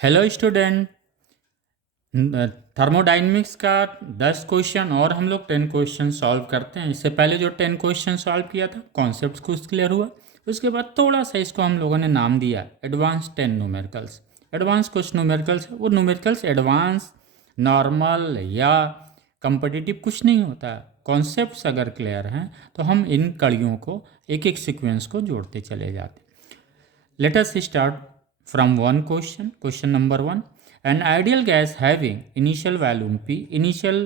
Hello student. Thermodynamics का 10 question और हम लोग 10 क्वेश्चन सॉल्व करते हैं। इससे पहले जो 10 क्वेश्चन सॉल्व किया था कॉन्सेप्ट कुछ क्लियर हुआ। उसके बाद थोड़ा सा इसको हम लोगों ने नाम दिया एडवांस 10 न्यूमेरिकल्स। एडवांस कुछ न्यूमेरिकल्स है, वो न्यूमेरिकल्स एडवांस नॉर्मल या कम्पिटिटिव कुछ नहीं होता। कॉन्सेप्ट्स अगर क्लियर हैं तो हम इन कड़ियों को एक एक सीक्वेंस को जोड़ते चले जाते। Let us start from one question. Question number one. An ideal gas having initial volume P, initial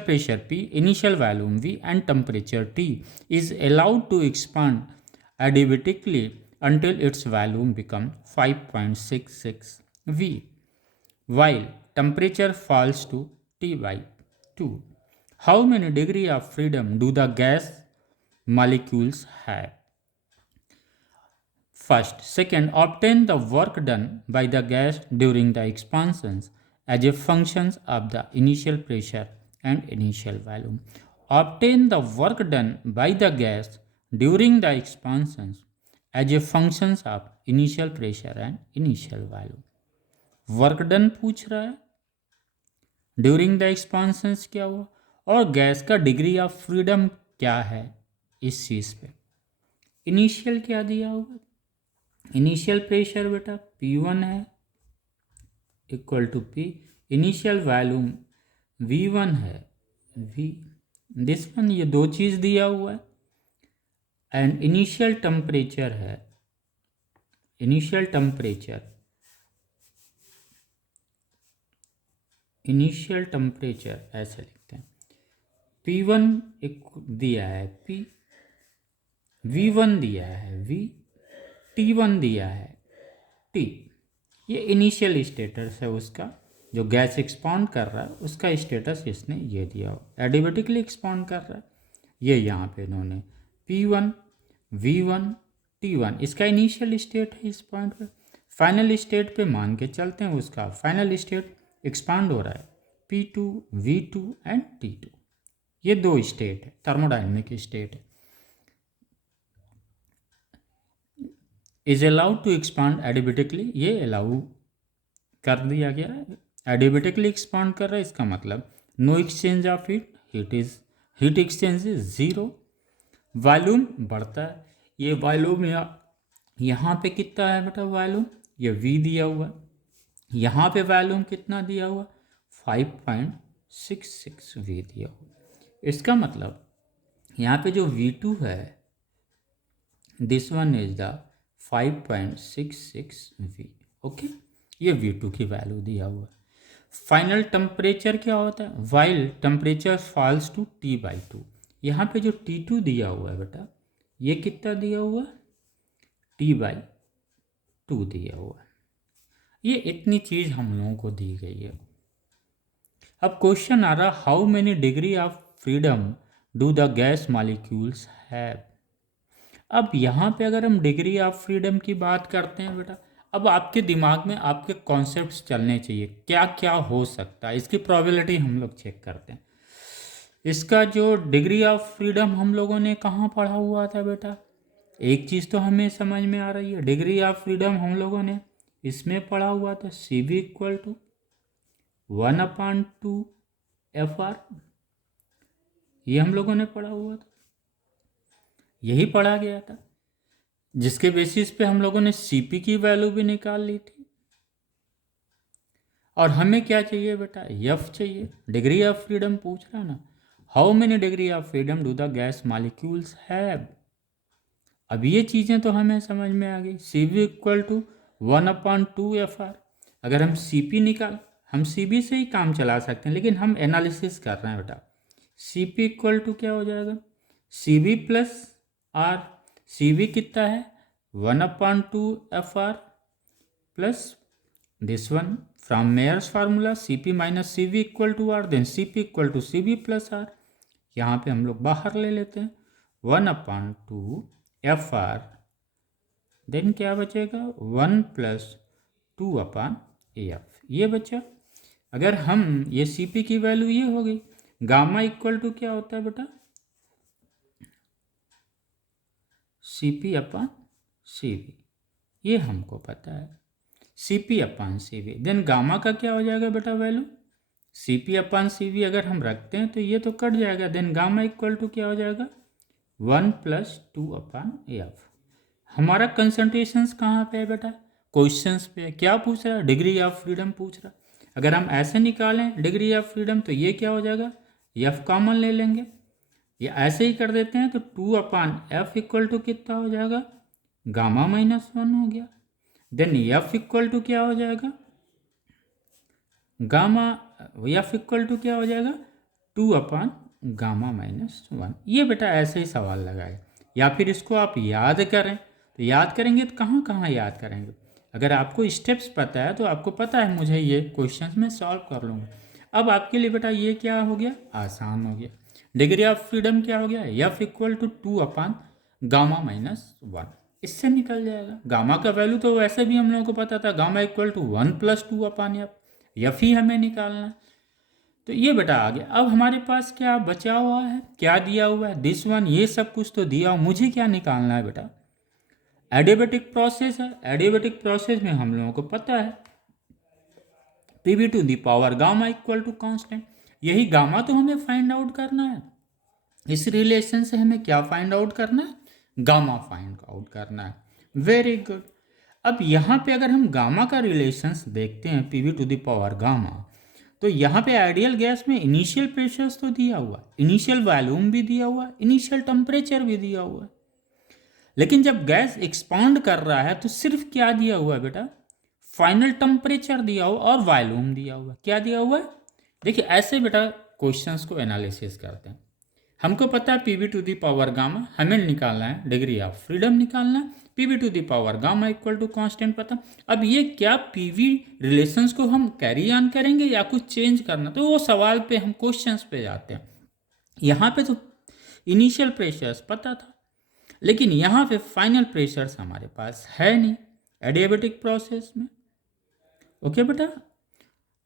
pressure P, initial volume V, and temperature T is allowed to expand adiabatically until its volume becomes 5.66 V, while temperature falls to T by 2. How many degree of freedom do the gas molecules have? First, second, obtain the work done by the gas during the expansions as a function of the initial pressure and initial volume. Obtain the work done by the gas during the expansions as a function of initial pressure and initial volume. Work done पूछ रहा है, during the एक्सपांशंस क्या हुआ, और gas का degree of freedom क्या है इस चीज़ पे। इनिशियल क्या दिया होगा, इनिशियल प्रेशर बेटा P1 है equal to P, initial volume V1 है V, दिस वन, ये दो चीज़ दिया हुआ है। एंड इनिशियल टेम्परेचर है, इनिशियल टेम्परेचर, इनिशियल टेम्परेचर ऐसे लिखते हैं। P1 एक दिया है P, V1 दिया है V, T1 दिया है T। ये इनिशियल स्टेटस है उसका, जो गैस एक्सपांड कर रहा है उसका स्टेटस इसने ये दिया हो, एडिबेटिकली एक्सपांड कर रहा है। ये यहाँ पे इन्होंने P1, V1, T1 इसका इनिशियल स्टेट है इस पॉइंट पे। फाइनल स्टेट पे मान के चलते हैं उसका फाइनल स्टेट एक्सपांड हो रहा है P2, V2 एंड T2। ये दो स्टेट है, थर्मोडाइनमिक स्टेट है। इज अलाउड टू एक्सपांड एडिबेटिकली, ये अलाउ कर दिया गया है, एडिबेटिकली एक्सपांड कर रहा है। इसका मतलब no exchange of heat, heat exchange is zero. Volume बढ़ता है, ये वॉल्यूम यहाँ पे कितना है बेटा वॉल्यूम, ये V दिया हुआ है, यहाँ पे वॉल्यूम कितना दिया हुआ 5.66 V दिया हुआ। इसका मतलब यहाँ पे जो V2 है this one is the 5.66 V, okay. ये V2 की वैल्यू दिया हुआ है। फाइनल टेम्परेचर क्या होता है, while temperature false to T/2। यहाँ पे जो T2 दिया हुआ है बेटा, ये कितना दिया हुआ है T/2 दिया हुआ है। ये इतनी चीज़ हम लोगों को दी गई है। अब क्वेश्चन आ रहा, how many degree of freedom do the gas molecules have. अब यहाँ पे अगर हम डिग्री ऑफ फ्रीडम की बात करते हैं बेटा, अब आपके दिमाग में आपके कॉन्सेप्ट्स चलने चाहिए, क्या क्या हो सकता है, इसकी प्रोबेबिलिटी हम लोग चेक करते हैं। इसका जो डिग्री ऑफ फ्रीडम हम लोगों ने कहाँ पढ़ा हुआ था बेटा, एक चीज़ तो हमें समझ में आ रही है, डिग्री ऑफ फ्रीडम हम लोगों ने इसमें पढ़ा हुआ था CV इक्वल टू 1/2 FR, ये हम लोगों ने पढ़ा हुआ था, यही पढ़ा गया था, जिसके बेसिस पे हम लोगों ने CP की वैल्यू भी निकाल ली थी। और हमें क्या चाहिए बेटा, F चाहिए, डिग्री ऑफ फ्रीडम पूछ रहा ना, how many degree of freedom do the gas molecules have. अब ये चीज़ें तो हमें समझ में आ गई, CV इक्वल टू 1/2 FR। अगर हम CP निकाल, हम CB से ही काम चला सकते हैं, लेकिन हम एनालिसिस कर रहे हैं बेटा। CP इक्वल टू क्या हो जाएगा, CV प्लस R। CV कितना है 1/2 FR plus this one, from Mayer's formula CP minus CV equal to R, then CP equal to CV plus R। यहाँ पे हम लोग बाहर ले लेते हैं 1/2 FR, देन क्या बचेगा 1 + 2/AF, ये बचा। अगर हम ये CP की वैल्यू ये हो गई, गामा इक्वल टू क्या होता है बेटा CP/CV, ये हमको पता है। CP अपान CV। देन गामा का क्या हो जाएगा बेटा वैल्यू, CP अपान CV अगर हम रखते हैं तो ये तो कट जाएगा। देन गामा इक्वल टू क्या हो जाएगा 1 + 2 अपान F। हमारा कंसंट्रेशंस कहाँ पे है बेटा, क्वेश्चंस पे। क्या पूछ रहा है, डिग्री ऑफ फ्रीडम पूछ रहा है। अगर हम ऐसे निकालें डिग्री ऑफ फ्रीडम तो ये क्या हो जाएगा, F कॉमन ले लेंगे, या ऐसे ही कर देते हैं तो 2 अपान F इक्वल टू कितना हो जाएगा गामा -1 हो गया। देन F इक्वल टू क्या हो जाएगा गामा, F इक्वल टू क्या हो जाएगा 2 अपान गामा -1। ये बेटा ऐसे ही सवाल लगाए, या फिर इसको आप याद करें। तो याद करेंगे तो कहाँ कहाँ याद करेंगे, अगर आपको स्टेप्स पता है तो आपको पता है मुझे ये क्वेश्चंस में सॉल्व कर लूँगा। अब आपके लिए बेटा ये क्या हो गया, आसान हो गया। डिग्री ऑफ फ्रीडम क्या हो गया, F equal to 2 upon gamma -1। इससे निकल जाएगा। गामा का वैल्यू तो वैसे भी हम लोगों को पता था, gamma equal to 1 + 2 upon F ही हमें निकालना है। तो ये बेटा आ गया। अब हमारे पास क्या बचा हुआ है, क्या दिया हुआ है, दिस वन, ये सब कुछ तो दिया हुआ। मुझे क्या निकालना है बेटा, एडियाबेटिक प्रोसेस है। एडियाबेटिक प्रोसेस में हम लोगों को पता है PV⁴ gamma equal to constant. यही गामा तो हमें फाइंड आउट करना है। इस रिलेशन से हमें क्या फाइंड आउट करना है, गामा फाइंड आउट करना है। Very good. अब यहाँ पे अगर हम गामा का रिलेशंस देखते हैं PV⁴ गामा, तो यहाँ पे आइडियल गैस में इनिशियल प्रेशर्स तो दिया हुआ, इनिशियल वॉल्यूम भी दिया हुआ, इनिशियल टेम्परेचर भी दिया हुआ है। लेकिन जब गैस एक्सपांड कर रहा है तो सिर्फ क्या दिया हुआ है बेटा, फाइनल टेम्परेचर दिया हुआ और वॉल्यूम दिया हुआ। क्या दिया हुआ है, देखिए ऐसे बेटा क्वेश्चंस को एनालिसिस करते हैं। हमको पता है PV⁴ गामा हमें निकालना है, डिग्री ऑफ फ्रीडम निकालना है, PV⁴ gamma equal to constant पता। अब ये क्या PV रिलेशंस को हम कैरी ऑन करेंगे या कुछ चेंज करना, तो वो सवाल पे हम क्वेश्चंस पे जाते हैं। यहाँ पे तो इनिशियल प्रेशर्स पता था, लेकिन यहाँ पे फाइनल प्रेशर्स हमारे पास है नहीं एडियाबेटिक प्रोसेस में। ओके बेटा,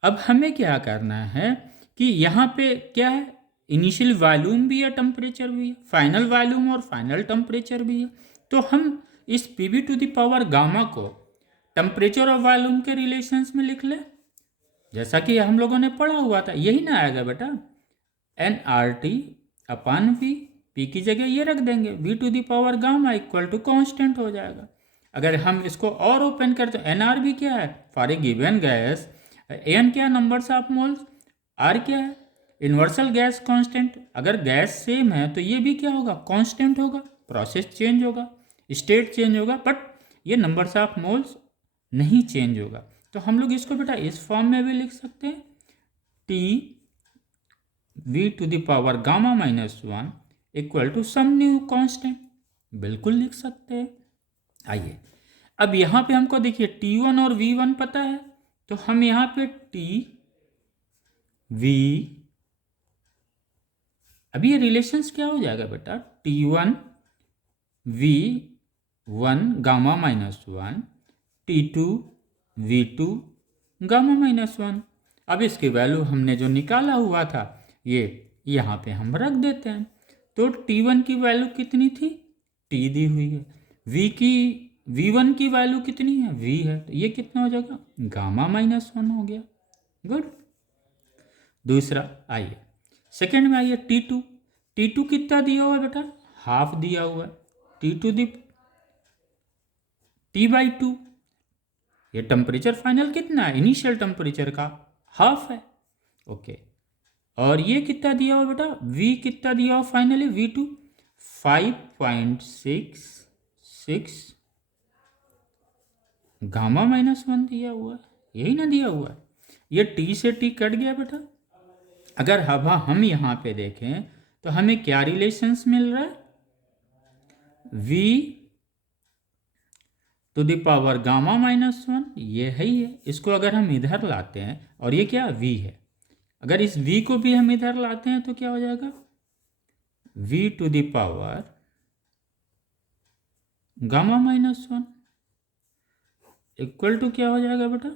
अब हमें क्या करना है कि यहाँ पे क्या है, इनिशियल वॉल्यूम भी है, टेम्परेचर भी है, फाइनल वॉल्यूम और फाइनल टेम्परेचर भी है। तो हम इस PV⁴ गामा को टेम्परेचर और वॉल्यूम के रिलेशंस में लिख लें, जैसा कि हम लोगों ने पढ़ा हुआ था। यही ना आएगा बेटा, nRT अपान V, P की जगह ये रख देंगे, V⁴ gamma equal to constant हो जाएगा। अगर हम इसको और ओपन करते तो NR भी क्या है, for a given gas, N क्या नंबर्स ऑफ मोल्स, R क्या है यूनिवर्सल गैस कांस्टेंट। अगर गैस सेम है तो ये भी क्या होगा, कांस्टेंट होगा। प्रोसेस चेंज होगा, स्टेट चेंज होगा, बट ये नंबर्स ऑफ मोल्स नहीं चेंज होगा। तो हम लोग इसको बेटा इस फॉर्म में भी लिख सकते हैं, T V⁴ gamma -1 equal to some new constant, बिल्कुल लिख सकते हैं। आइए अब यहाँ पे हमको देखिए T1 और V1 पता है, तो हम यहाँ पे V, अभी ये रिलेशंस क्या हो जाएगा बेटा, T1 V1 gamma -1, T2 V2 gamma -1। अब इसकी वैल्यू हमने जो निकाला हुआ था ये यहाँ पे हम रख देते हैं। तो T1 की वैल्यू कितनी थी, T दी हुई है, V1 की वैल्यू कितनी है, V है, तो ये कितना हो जाएगा गामा -1 हो गया। गुड। दूसरा आइए सेकेंड में आइए T2 कितना दिया हुआ है बेटा, हाफ दिया हुआ है, T/2। ये टेम्परेचर फाइनल कितना है, इनिशियल टेम्परेचर का हाफ है। ओके, और ये कितना दिया हुआ बेटा, V कितना दिया हुआ फाइनली, V2 5.66 गामा -1 दिया हुआ है, यही ना दिया हुआ है। ये T से T कट गया बेटा। अगर हम यहाँ पे देखें तो हमें क्या रिलेशंस मिल रहा है, V⁴ गामा -1 ये है ही है। इसको अगर हम इधर लाते हैं और ये क्या V है, अगर इस V को भी हम इधर लाते हैं तो क्या हो जाएगा, V⁴ गामा -1 इक्वल टू क्या हो जाएगा बेटा,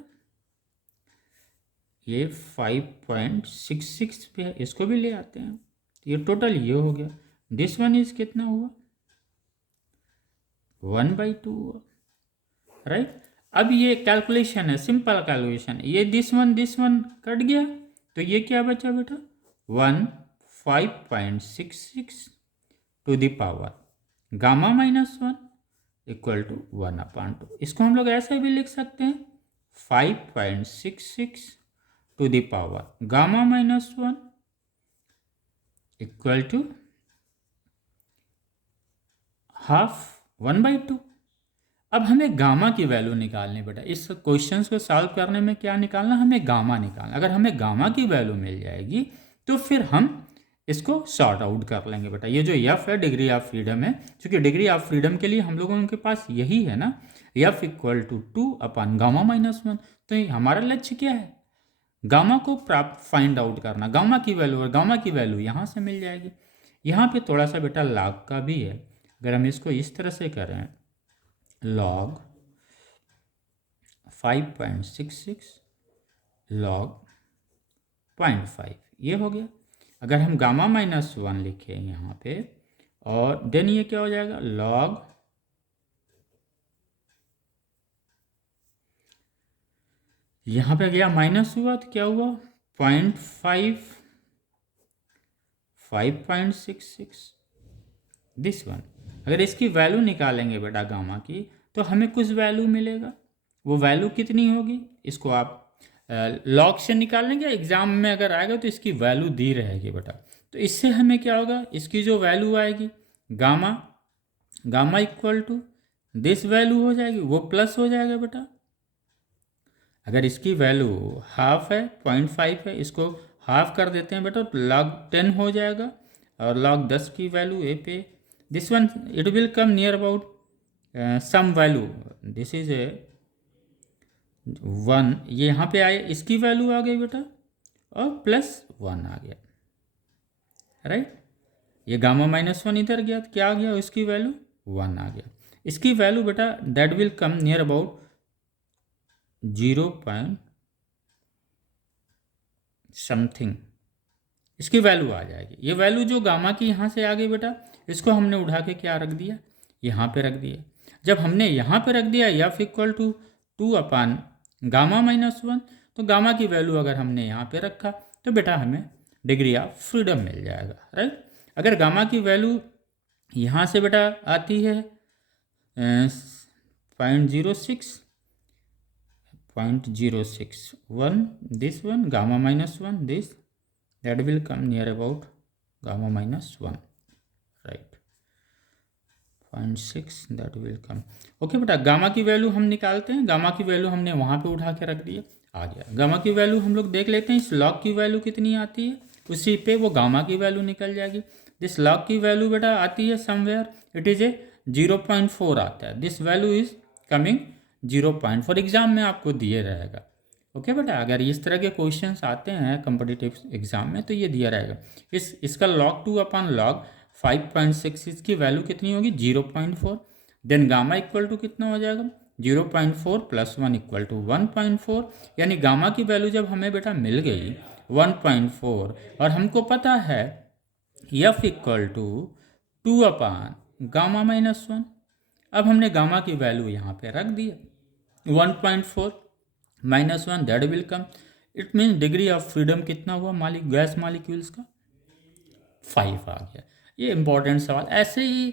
ये 5.66 पे है, इसको भी ले आते हैं, ये टोटल ये हो गया। दिस वन इज कितना हुआ, 1/2 हुआ, राइट। अब ये कैलकुलेशन है, सिंपल कैलकुलेशन, ये दिस वन कट गया, तो ये क्या बचा बेटा 5.66 to the power gamma minus one equal to 1/2। इसको हम लोग ऐसे भी लिख सकते हैं 5.66 to the power gamma minus one equal to half 1/2। अब हमें गामा की वैल्यू निकालनी बेटा, इस क्वेश्चन को सॉल्व करने में क्या निकालना, हमें गामा निकालना। अगर हमें गामा की वैल्यू मिल जाएगी तो फिर हम इसको सॉर्ट आउट कर लेंगे बेटा। ये जो एफ है डिग्री ऑफ फ्रीडम है, क्योंकि डिग्री ऑफ फ्रीडम के लिए हम लोगों के पास यही है ना, एफ इक्वल टू 2/गामा माइनस वन। तो हमारा लक्ष्य क्या है, गामा को प्राप्त फाइंड आउट करना, गामा की वैल्यू, और गामा की वैल्यू यहाँ से मिल जाएगी। यहाँ पे थोड़ा सा बेटा लॉग का भी है, अगर हम इसको इस तरह से करें log 5.66 log 0.5 ये हो गया। अगर हम गामा माइनस वन लिखें यहाँ पे, और देन ये क्या हो जाएगा log यहाँ पे गया माइनस हुआ तो क्या हुआ 0.5 5.66 दिस वन। अगर इसकी वैल्यू निकालेंगे बेटा गामा की, तो हमें कुछ वैल्यू मिलेगा। वो वैल्यू कितनी होगी, इसको आप लॉग से निकाल लेंगे, एग्जाम में अगर आएगा तो इसकी वैल्यू दी रहेगी बेटा। तो इससे हमें क्या होगा, इसकी जो वैल्यू आएगी gamma, gamma equal to this value हो जाएगी, वो प्लस हो जाएगा बेटा। अगर इसकी वैल्यू हाफ है 0.5 है, इसको हाफ कर देते हैं बेटा, तो log 10 हो जाएगा। और log 10 की वैल्यू ए पे this one it will come near about some value, this is A 1, ये यहाँ पे आए, इसकी वैल्यू आ गई बेटा, और +1 आ गया, राइट। ये गामा माइनस वन इधर गया तो क्या आ गया, इसकी वैल्यू 1 आ गया। इसकी वैल्यू बेटा that will come near about 0 point something, इसकी वैल्यू आ जाएगी। ये वैल्यू जो गामा की यहाँ से आ गई बेटा, इसको हमने उठा के क्या रख दिया, यहाँ पे रख दिया। जब हमने यहाँ पे रख दिया एफ इक्वल टू 2/गामा माइनस वन, तो गामा की वैल्यू अगर हमने यहाँ पे रखा तो बेटा हमें डिग्री ऑफ फ्रीडम मिल जाएगा, राइट। अगर गामा की वैल्यू यहाँ से बेटा आती है 0.06 this one gamma minus 1 this that will come near about gamma minus 1, right, 0.6 that will come okay बेटा। गामा की वैल्यू हम निकालते हैं, गामा की वैल्यू हमने वहाँ पे उठा के रख दिया, आ गया गामा की वैल्यू। हम लोग देख लेते हैं इस लॉग की वैल्यू कितनी आती है, उसी पे वो गामा की वैल्यू निकल जाएगी। दिस लॉग की वैल्यू बेटा आती है समवेयर, इट इज़ ए 0.4 आता है, this value is coming 0.4, exam में आपको दिए रहेगा। ओके बेटा, अगर इस तरह के क्वेश्चंस आते हैं कॉम्पिटिटिव एग्जाम में तो ये दिया रहेगा। इसका log 2/log 5.66 की वैल्यू कितनी होगी 0.4, देन गामा इक्वल टू कितना हो जाएगा 0.4 + 1 इक्वल टू 1.4, यानी गामा की वैल्यू जब हमें बेटा मिल गई 1.4, और हमको पता है एफ इक्वल टू 2/गामा माइनस वन। अब हमने गामा की वैल्यू यहाँ पे रख दिया 1.4 - 1 that will come, it mean degree of freedom कितना हुआ गैस मालिक्यूल्स का 5 आ गया। ये इंपॉर्टेंट सवाल, ऐसे ही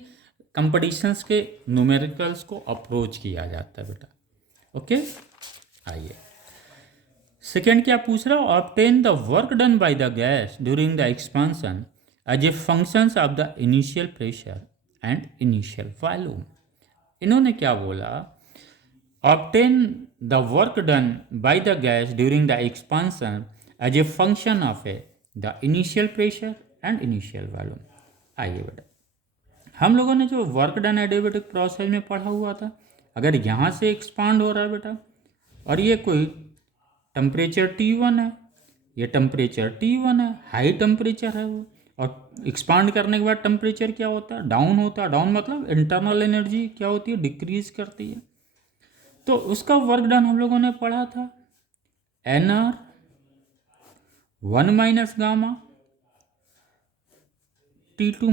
कंपटीशंस के न्यूमेरिकल्स को अप्रोच किया जाता है बेटा। ओके, आइए सेकेंड क्या पूछ रहा हूँ, obtain the work done by the gas during the expansion as a functions of the initial pressure and initial volume. इन्होंने क्या बोला, obtain the work done by the gas during the expansion as a function of the initial pressure and initial volume। आइए बेटा, हम लोगों ने जो work done adiabatic process में पढ़ा हुआ था, अगर यहाँ से एक्सपांड हो रहा है बेटा, और ये कोई टेम्परेचर T1 है, ये टेम्परेचर T1 है, हाई टेम्परेचर है वो, और एक्सपांड करने के बाद टेम्परेचर क्या होता है डाउन होता है, डाउन मतलब इंटरनल एनर्जी क्या होती है डिक्रीज करती है। तो उसका वर्क डन हम लोगों ने पढ़ा था NR 1 - गामा T2 -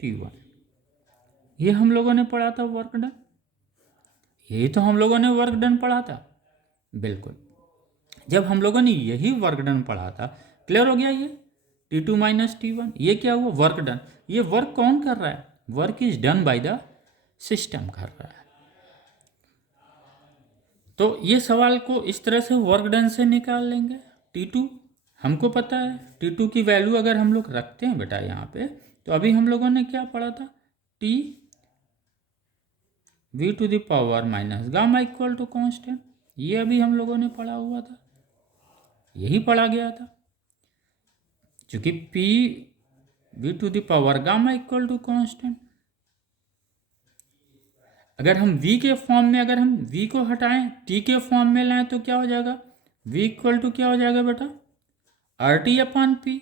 T1, ये हम लोगों ने पढ़ा था वर्क डन। यही तो हम लोगों ने वर्क डन पढ़ा था। बिल्कुल, जब हम लोगों ने यही वर्क डन पढ़ा था, क्लियर हो गया ये T2 माइनस T1, ये क्या हुआ, वर्क डन। ये वर्क कौन कर रहा है, work is done by the system कर रहा है। तो ये सवाल को इस तरह से वर्क डन से निकाल लेंगे। T2 हमको पता है, T2 की वैल्यू अगर हम लोग रखते हैं बेटा यहाँ पे, तो अभी हम लोगों ने क्या पढ़ा था, T V to the power minus gamma equal to constant, ये अभी हम लोगों ने पढ़ा हुआ था, यही पढ़ा गया था। चूंकि P V to the power gamma equal to constant, अगर हम V के फॉर्म में, अगर हम V को हटाएं T के फॉर्म में लाएं तो क्या हो जाएगा, V इक्वल टू क्या हो जाएगा बेटा, आर टी अपान पी,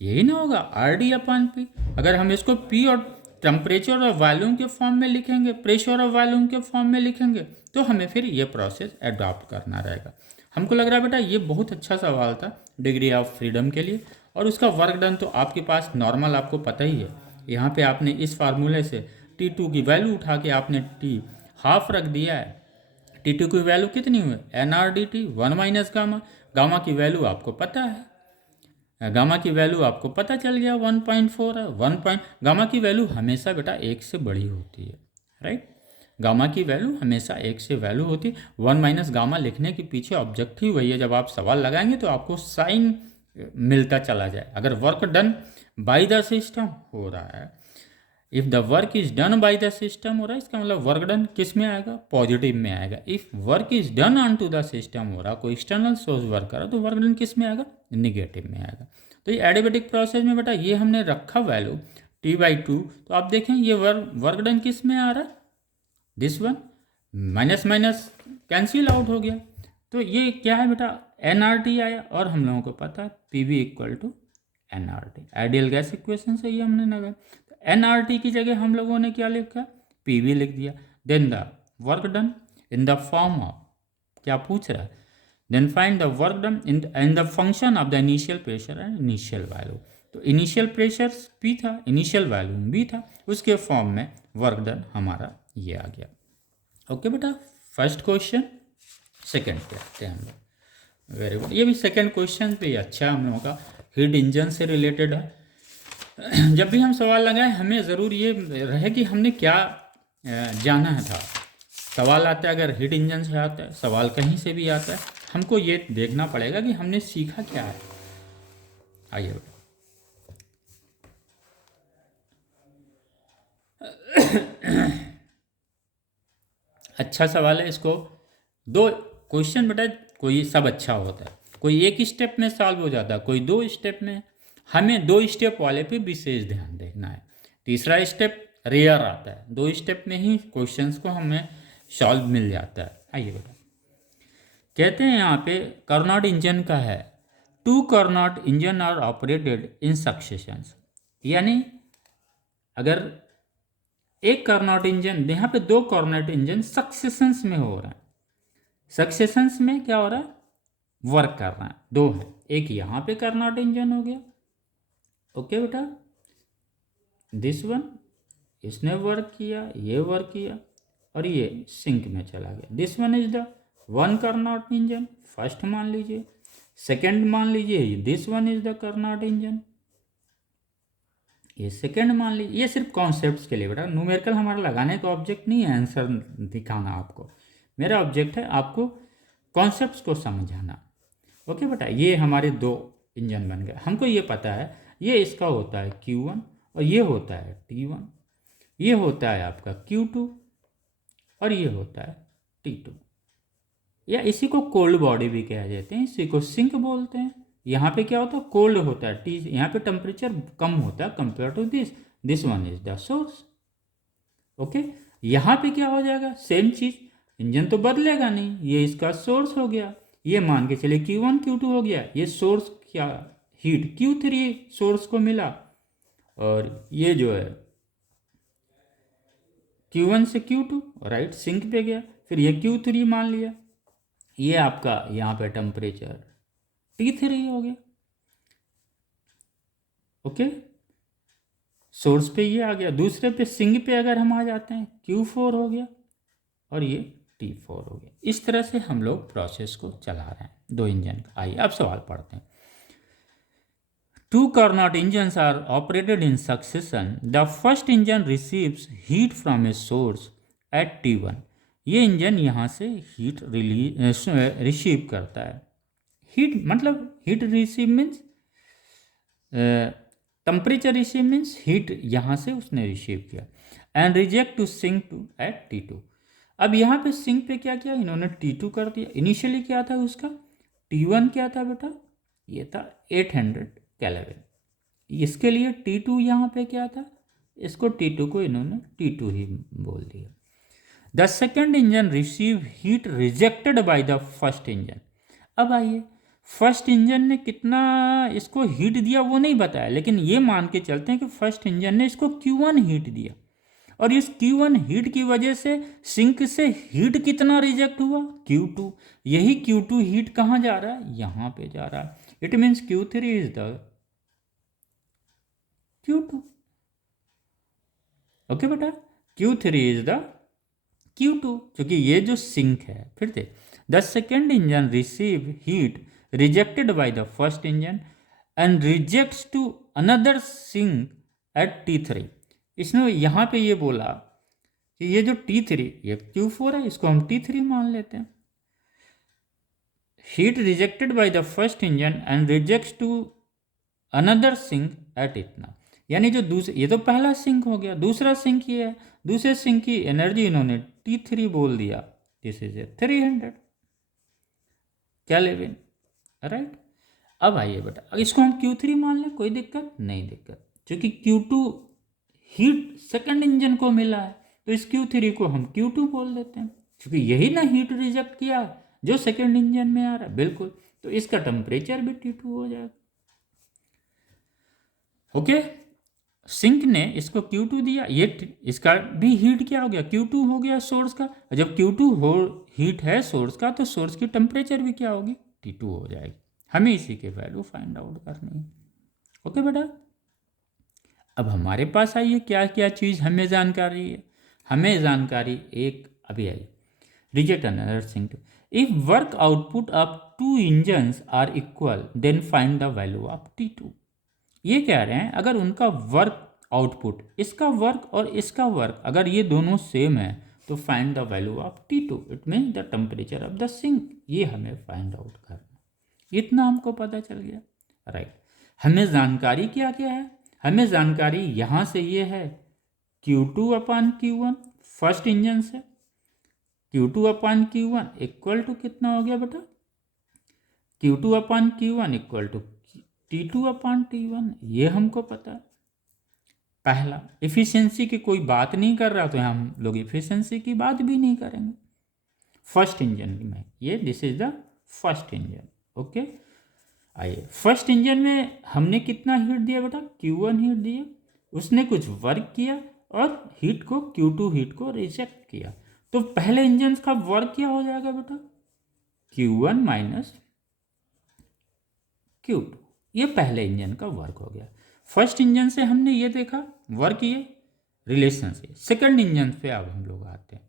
यही ना होगा, आर डी अपान पी। अगर हम इसको P और टेम्परेचर और वॉल्यूम के फॉर्म में लिखेंगे, प्रेशर और वॉल्यूम के फॉर्म में लिखेंगे, तो हमें फिर ये प्रोसेस अडॉप्ट करना रहेगा। हमको लग रहा है बेटा ये बहुत अच्छा सवाल था डिग्री ऑफ फ्रीडम के लिए। और उसका वर्क डन तो आपके पास नॉर्मल आपको पता ही है। यहाँ पे आपने इस फार्मूले से T2 की वैल्यू उठा के आपने T हाफ रख दिया है। T2 की वैल्यू कितनी हुई, NRDT 1 माइनस गामा, गामा की वैल्यू आपको पता है, गामा की वैल्यू आपको पता चल गया 1.4 है। गामा की वैल्यू हमेशा बेटा 1 से बड़ी होती है, राइट। गामा की वैल्यू हमेशा 1 से वैल्यू होती है। 1 माइनस गामा लिखने के पीछे ऑब्जेक्टिव वही है, जब आप सवाल लगाएंगे तो आपको साइन मिलता चला जाए। अगर work done by the system हो रहा है, if the work is done by the system हो रहा है, इसका मतलब वर्क डन किस में आएगा, पॉजिटिव में आएगा। If work is done on to the system हो रहा, कोई एक्सटर्नल सोर्स वर्क कर रहा, तो वर्क डन किस में आएगा, निगेटिव में आएगा। तो ये एडियाबेटिक प्रोसेस में बेटा ये हमने रखा वैल्यू T/2, तो आप देखें ये वर्क डन किस में आ रहा है, this one, minus minus cancel out हो गया। तो ये क्या है बेटा, NRT आया, और हम लोगों को पता है PV equal to NRT, ideal gas equation से ये हमने लगा। NRT की जगह हम लोगों ने क्या लिखा, PV लिख दिया। Then the work done in the form of, क्या पूछ रहा है, then find the work done in the function of the initial pressure and initial value. तो इनिशियल प्रेशर P था, इनिशियल वैल्यू B था, उसके फॉर्म में वर्क डन हमारा ये आ गया। ओके बेटा, फर्स्ट क्वेश्चन। सेकेंड पे आते हैं हम लोग, वेरी गुड। ये भी सेकेंड क्वेश्चन पे अच्छा हम लोगों का हीट इंजन से रिलेटेड है। जब भी हम सवाल लगाएं हमें ज़रूर ये रहे कि हमने क्या जाना है था। सवाल आता है, अगर हीट इंजन से आता है, सवाल कहीं से भी आता है, हमको ये देखना पड़ेगा कि हमने सीखा क्या है। आइए बेटा, अच्छा सवाल है। इसको दो क्वेश्चन बेटा, कोई सब अच्छा होता है, कोई एक स्टेप में सॉल्व हो जाता है, कोई 2 स्टेप में। हमें 2 स्टेप वाले पे विशेष ध्यान देना है। तीसरा स्टेप रेयर आता है, 2 स्टेप में ही क्वेश्चंस को हमें सॉल्व मिल जाता है। आइए बेटा, कहते हैं यहाँ पे कार्नोट इंजन का है, 2 Carnot engine are operated in successions, यानी अगर एक कार्नोट इंजन, यहाँ पे 2 कार्नोट इंजन सक्सेशंस में हो रहा है। सक्सेशंस में क्या हो रहा है, वर्क कर रहा है, 2 है। एक यहाँ पे कार्नोट इंजन हो गया, ओके बेटा, दिस वन, इसने वर्क किया, ये वर्क किया, और ये सिंक में चला गया। This one is the 1 Carnot engine, first मान लीजिए। सेकंड मान लीजिए this one is the Carnot engine, ये सेकंड मान लीजिए। ये सिर्फ कॉन्सेप्ट्स के लिए बेटा, न्यूमेरिकल हमारा लगाने का ऑब्जेक्ट नहीं है आंसर दिखाना आपको, मेरा ऑब्जेक्ट है आपको कॉन्सेप्ट्स को समझाना। ओके बेटा, ये हमारे 2 इंजन बन गए। हमको ये पता है, ये इसका होता है Q1 और ये होता है T1, ये होता है आपका Q2 और ये होता है T2, या इसी को कोल्ड बॉडी भी कह देते हैं, इसी को सिंक बोलते हैं। यहाँ पे क्या होता है, कोल्ड होता है, T यहाँ पे टेम्परेचर कम होता है compare to this one is the source. Okay, यहाँ पे क्या हो जाएगा, सेम चीज़, इंजन तो बदलेगा नहीं, ये इसका सोर्स हो गया, ये मान के चले Q1 Q2 हो गया, ये सोर्स क्या हीट Q3 सोर्स को मिला, और ये जो है Q1 से Q2 राइट सिंक पे गया, फिर ये Q3 मान लिया, ये आपका यहाँ पे टेम्परेचर T3 हो गया। ओके, सोर्स पे ये आ गया, दूसरे पे सिंक पे अगर हम आ जाते हैं Q4 हो गया, और ये T4 हो गया। इस तरह से हम लोग प्रोसेस को चला रहे हैं दो इंजन का। आइए अब सवाल पढ़ते हैं। Two Carnot engines are operated in succession. The first engine receives heat from a source at T1. ये इंजन यहाँ से हीट रिसीव करता है। हीट मतलब heat receive means temperature receive means heat यहाँ से उसने रिसीव किया। And reject to sink to at T2। अब यहाँ पे सिंक पे क्या किया इन्होंने, T2 कर दिया। इनिशियली क्या था उसका, T1 क्या था बेटा, ये था 800 केल्विन। इसके लिए T2 यहाँ पे क्या था, इसको T2 को इन्होंने T2 ही बोल दिया। The second engine receive heat rejected by the first engine. अब आइए, फर्स्ट इंजन ने कितना इसको हीट दिया वो नहीं बताया, लेकिन ये मान के चलते हैं कि फर्स्ट इंजन ने इसको Q1 हीट दिया, और इस Q1 हीट की वजह से सिंक से हीट कितना रिजेक्ट हुआ, Q2। यही Q2 हीट कहाँ जा रहा है, यहाँ पे जा रहा है। It means Q3 is the Q2। Okay बेटा, Q3 इज द Q2, क्योंकि ये जो सिंक है। फिर से the second engine receive heat rejected by the first engine and rejects to another sink at T3। इसने यहाँ पे ये बोला कि ये जो T3 ये Q4 है, इसको हम T3 मान लेते हैं। Heat rejected by the first engine and rejects to another sink at इतना, यानी जो दूसरे, ये तो पहला सिंक हो गया, दूसरा सिंक ये है। दूसरे सिंक की एनर्जी इन्होंने T3 बोल दिया, दिस इज 300 केल्विन, राइट। अब आइए बेटा, इसको हम Q3 मान लें, कोई दिक्कत नहीं, दिक्कत, क्योंकि Q2 हीट सेकंड इंजन को मिला है, तो इस Q3 को हम Q2 बोल देते हैं, क्योंकि यही ना हीट रिजेक्ट किया जो सेकंड इंजन में आ रहा है, बिल्कुल। तो इसका टेम्परेचर भी T2 हो जाएगा। ओके, सिंक ने इसको Q2 दिया, ये इसका भी हीट क्या हो गया, Q2 हो गया सोर्स का। जब Q2 हो हीट है सोर्स का, तो सोर्स की टेम्परेचर भी क्या होगी, T2 हो जाएगी। हमें इसी के वैल्यू फाइंड आउट करनी है। ओके बेटा, अब हमारे पास आइए क्या क्या चीज़ हमें जानकारी है। हमें जानकारी एक अभी आई, reject another sink. If work output of two engines are equal then find the value of T2। ये कह रहे हैं अगर उनका वर्क आउटपुट, इसका वर्क और इसका वर्क, अगर ये दोनों सेम है तो find the value of T2। It mean the temperature of the sink. ये हमें फाइंड आउट करना, इतना हमको पता चल गया, राइट। हमें जानकारी क्या क्या है, हमें जानकारी यहाँ से ये है Q2/Q1 फर्स्ट इंजन से, Q2/Q1 इक्वल टू कितना हो गया बेटा, Q2/Q1 इक्वल टू T2/T1, ये हमको पता है। पहला, इफिशियंसी की कोई बात नहीं कर रहा, तो हम लोग इफिशियंसी की बात भी नहीं करेंगे। फर्स्ट इंजन में ये, this is the first engine. Okay, आइए, फर्स्ट इंजन में हमने कितना हीट दिया बेटा, Q1 हीट दिया, उसने कुछ वर्क किया और हीट को Q2 हीट को रिजेक्ट किया। तो पहले इंजन का वर्क क्या हो जाएगा बेटा, Q1 माइनस Q2, ये पहले इंजन का वर्क हो गया। फर्स्ट इंजन से हमने ये देखा वर्क, ये रिलेशन से। सेकंड इंजन पे अब हम लोग आते हैं,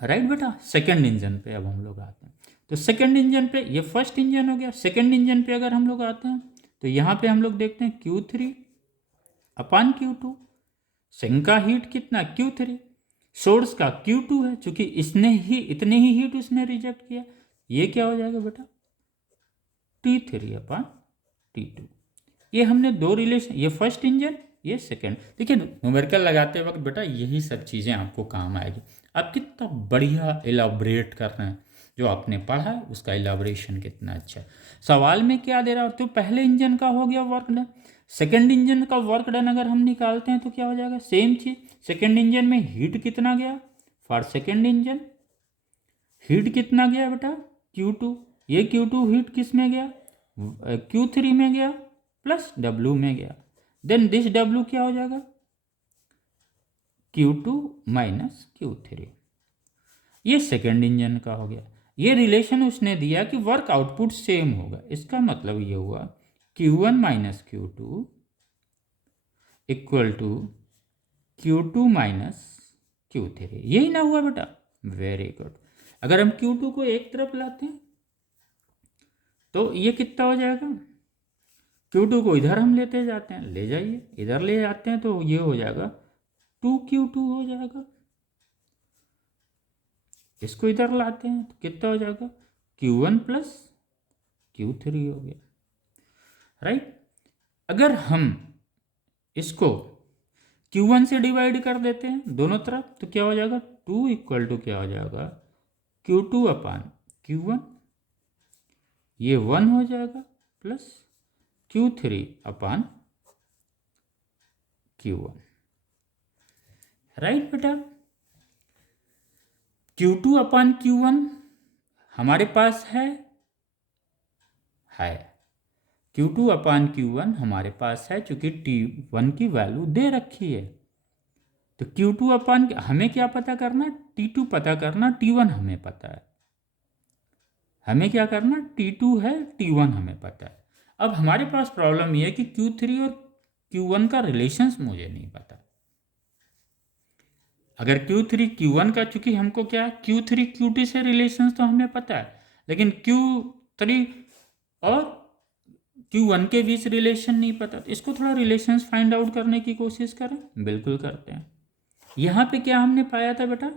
राइट बेटा, सेकंड इंजन पे अब हम लोग आते हैं। तो सेकंड इंजन पे, ये फर्स्ट इंजन हो गया, सेकंड इंजन पे अगर हम लोग आते हैं तो यहाँ पे हम लोग देखते हैं Q3/Q2। सिंक का हीट कितना, Q3, सोर्स का Q2 है, चूंकि इसने ही इतने ही हीट उसने रिजेक्ट किया। ये क्या हो जाएगा बेटा, T3/T2। ये हमने दो रिलेशन, ये फर्स्ट इंजन, ये सेकंड। देखिए न्यूमेरिकल लगाते वक्त बेटा यही सब चीज़ें आपको काम आएगी। आप कितना बढ़िया एलाबरेट कर रहे हैं, जो आपने पढ़ा है उसका एलाबरेशन कितना अच्छा है। सवाल में क्या दे रहा हो, तो पहले इंजन का हो गया वर्क डन, सेकंड इंजन का वर्क डन अगर हम निकालते हैं तो क्या हो जाएगा, सेम चीज़। सेकंड इंजन में हीट कितना गया, फॉर सेकंड इंजन हीट कितना गया बेटा, Q2। ये Q2 हीट किस में गया, Q3 में गया, प्लस W में गया। देन दिस W क्या हो जाएगा, Q2 माइनस Q3। ये सेकंड इंजन का हो गया। ये रिलेशन उसने दिया कि वर्क आउटपुट सेम होगा, इसका मतलब ये हुआ Q1 minus Q2 equal to Q2 minus Q3, यही ना हुआ बेटा, वेरी गुड। अगर हम Q2 को एक तरफ लाते हैं तो ये कितना हो जाएगा, Q2 को इधर हम लेते जाते हैं, ले जाइए, इधर ले जाते हैं तो ये हो जाएगा 2Q2 हो जाएगा। इसको इधर लाते हैं तो कितना हो जाएगा, Q1 प्लस Q3 हो गया, राइट। अगर हम इसको Q1 से डिवाइड कर देते हैं दोनों तरफ तो क्या हो जाएगा, 2 इक्वल टू क्या हो जाएगा, Q2 अपान Q1, ये 1 हो जाएगा, plus Q3 upon Q1, right बेटा। Q2 अपान Q1 हमारे पास है Q2 अपान Q1 हमारे पास है, चूंकि T1 की वैल्यू दे रखी है। तो Q2 अपान, हमें क्या पता करना, T2 पता करना, T1 हमें पता है। हमें क्या करना, T2 है, T1 हमें पता है। अब हमारे पास प्रॉब्लम ये है कि Q3 और Q1 का रिलेशंस मुझे नहीं पता। अगर Q3 Q1 का, चूंकि हमको क्या, Q3 Q2 से रिलेशंस तो हमें पता है, लेकिन Q3 और Q1 के बीच रिलेशन नहीं पता, तो इसको थोड़ा रिलेशंस फाइंड आउट करने की कोशिश करें। बिल्कुल करते हैं। यहाँ पे क्या हमने पाया था बेटा,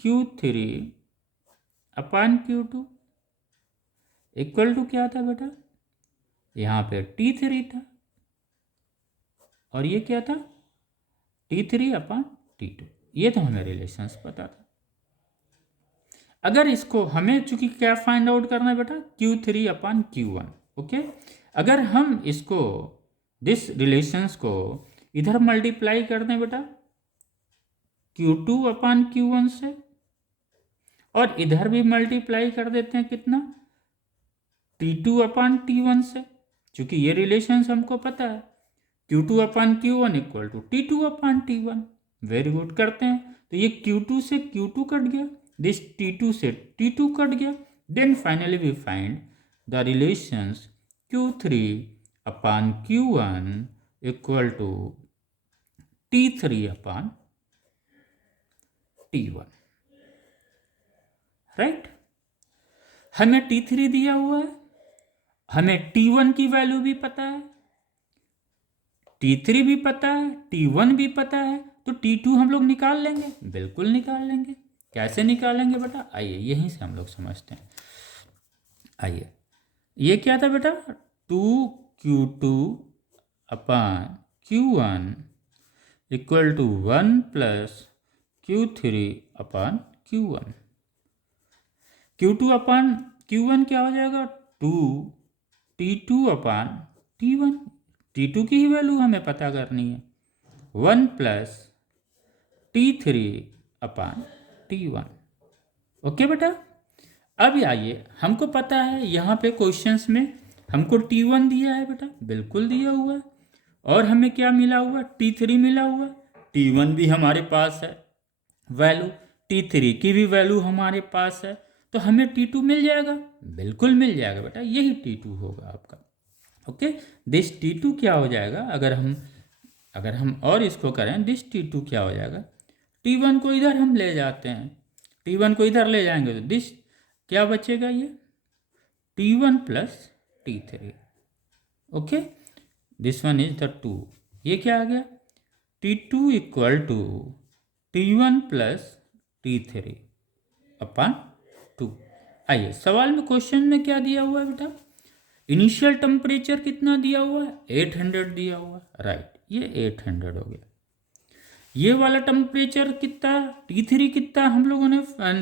Q3 upon Q2 equal to क्या था बेटा, यहाँ पे T3 था, और ये क्या था, T3 अपान T2। ये तो हमें रिलेशंस पता था। अगर इसको हमें चूंकि क्या फाइंड आउट करना है बेटा, Q3 अपान Q1, ओके। अगर हम इसको, दिस रिलेशंस को इधर मल्टीप्लाई कर दें बेटा Q2 अपान Q1 से, और इधर भी मल्टीप्लाई कर देते हैं कितना, T2 अपान T1 से, चूंकि ये रिलेशंस हमको पता है, Q2 upon Q1 equal to T2 upon T1। Very good, करते हैं। तो ये Q2 से Q2 कट गया, दिस T2 से T2 कट गया, then finally we find the relations Q3 upon Q1 equal to T3 upon T1, right. हमें T3 दिया हुआ है, हमें T1 की वैल्यू भी पता है, T3 भी पता है, T1 भी पता है, तो T2 हम लोग निकाल लेंगे, बिल्कुल निकाल लेंगे। कैसे निकालेंगे बेटा, आइए यहीं से हम लोग समझते हैं। आइए, ये क्या था बेटा, 2Q2 upon Q1 equal to 1 plus Q3 upon Q1। Q2 upon Q1 क्या हो जाएगा, 2 T2 अपान T1, T2 की ही वैल्यू हमें पता करनी है, 1 plus T3 upon T1, okay बेटा। अब आइए, हमको पता है यहाँ पे क्वेश्चंस में हमको T1 दिया है बेटा, बिल्कुल दिया हुआ है, और हमें क्या मिला हुआ, T3 मिला हुआ, T1 भी हमारे पास है वैल्यू, T3 की भी वैल्यू हमारे पास है, तो हमें T2 मिल जाएगा, बिल्कुल मिल जाएगा बेटा, यही T2 होगा आपका, ओके। दिस T2 क्या हो जाएगा, अगर हम और इसको करें, दिस T2 क्या हो जाएगा, T1 को इधर हम ले जाते हैं, T1 को इधर ले जाएंगे तो दिस क्या बचेगा, ये T1 plus T3, okay. This one is the 2, ये क्या आ गया, T2 equal to T1 plus T3 अपान 2। आइए, सवाल में क्वेश्चन में क्या दिया हुआ है बेटा, इनिशियल टेम्परेचर कितना दिया हुआ है, 800 दिया हुआ है, राइट, ये 800 हो गया। ये वाला टेम्परेचर कितना, T3 कितना हम लोगों ने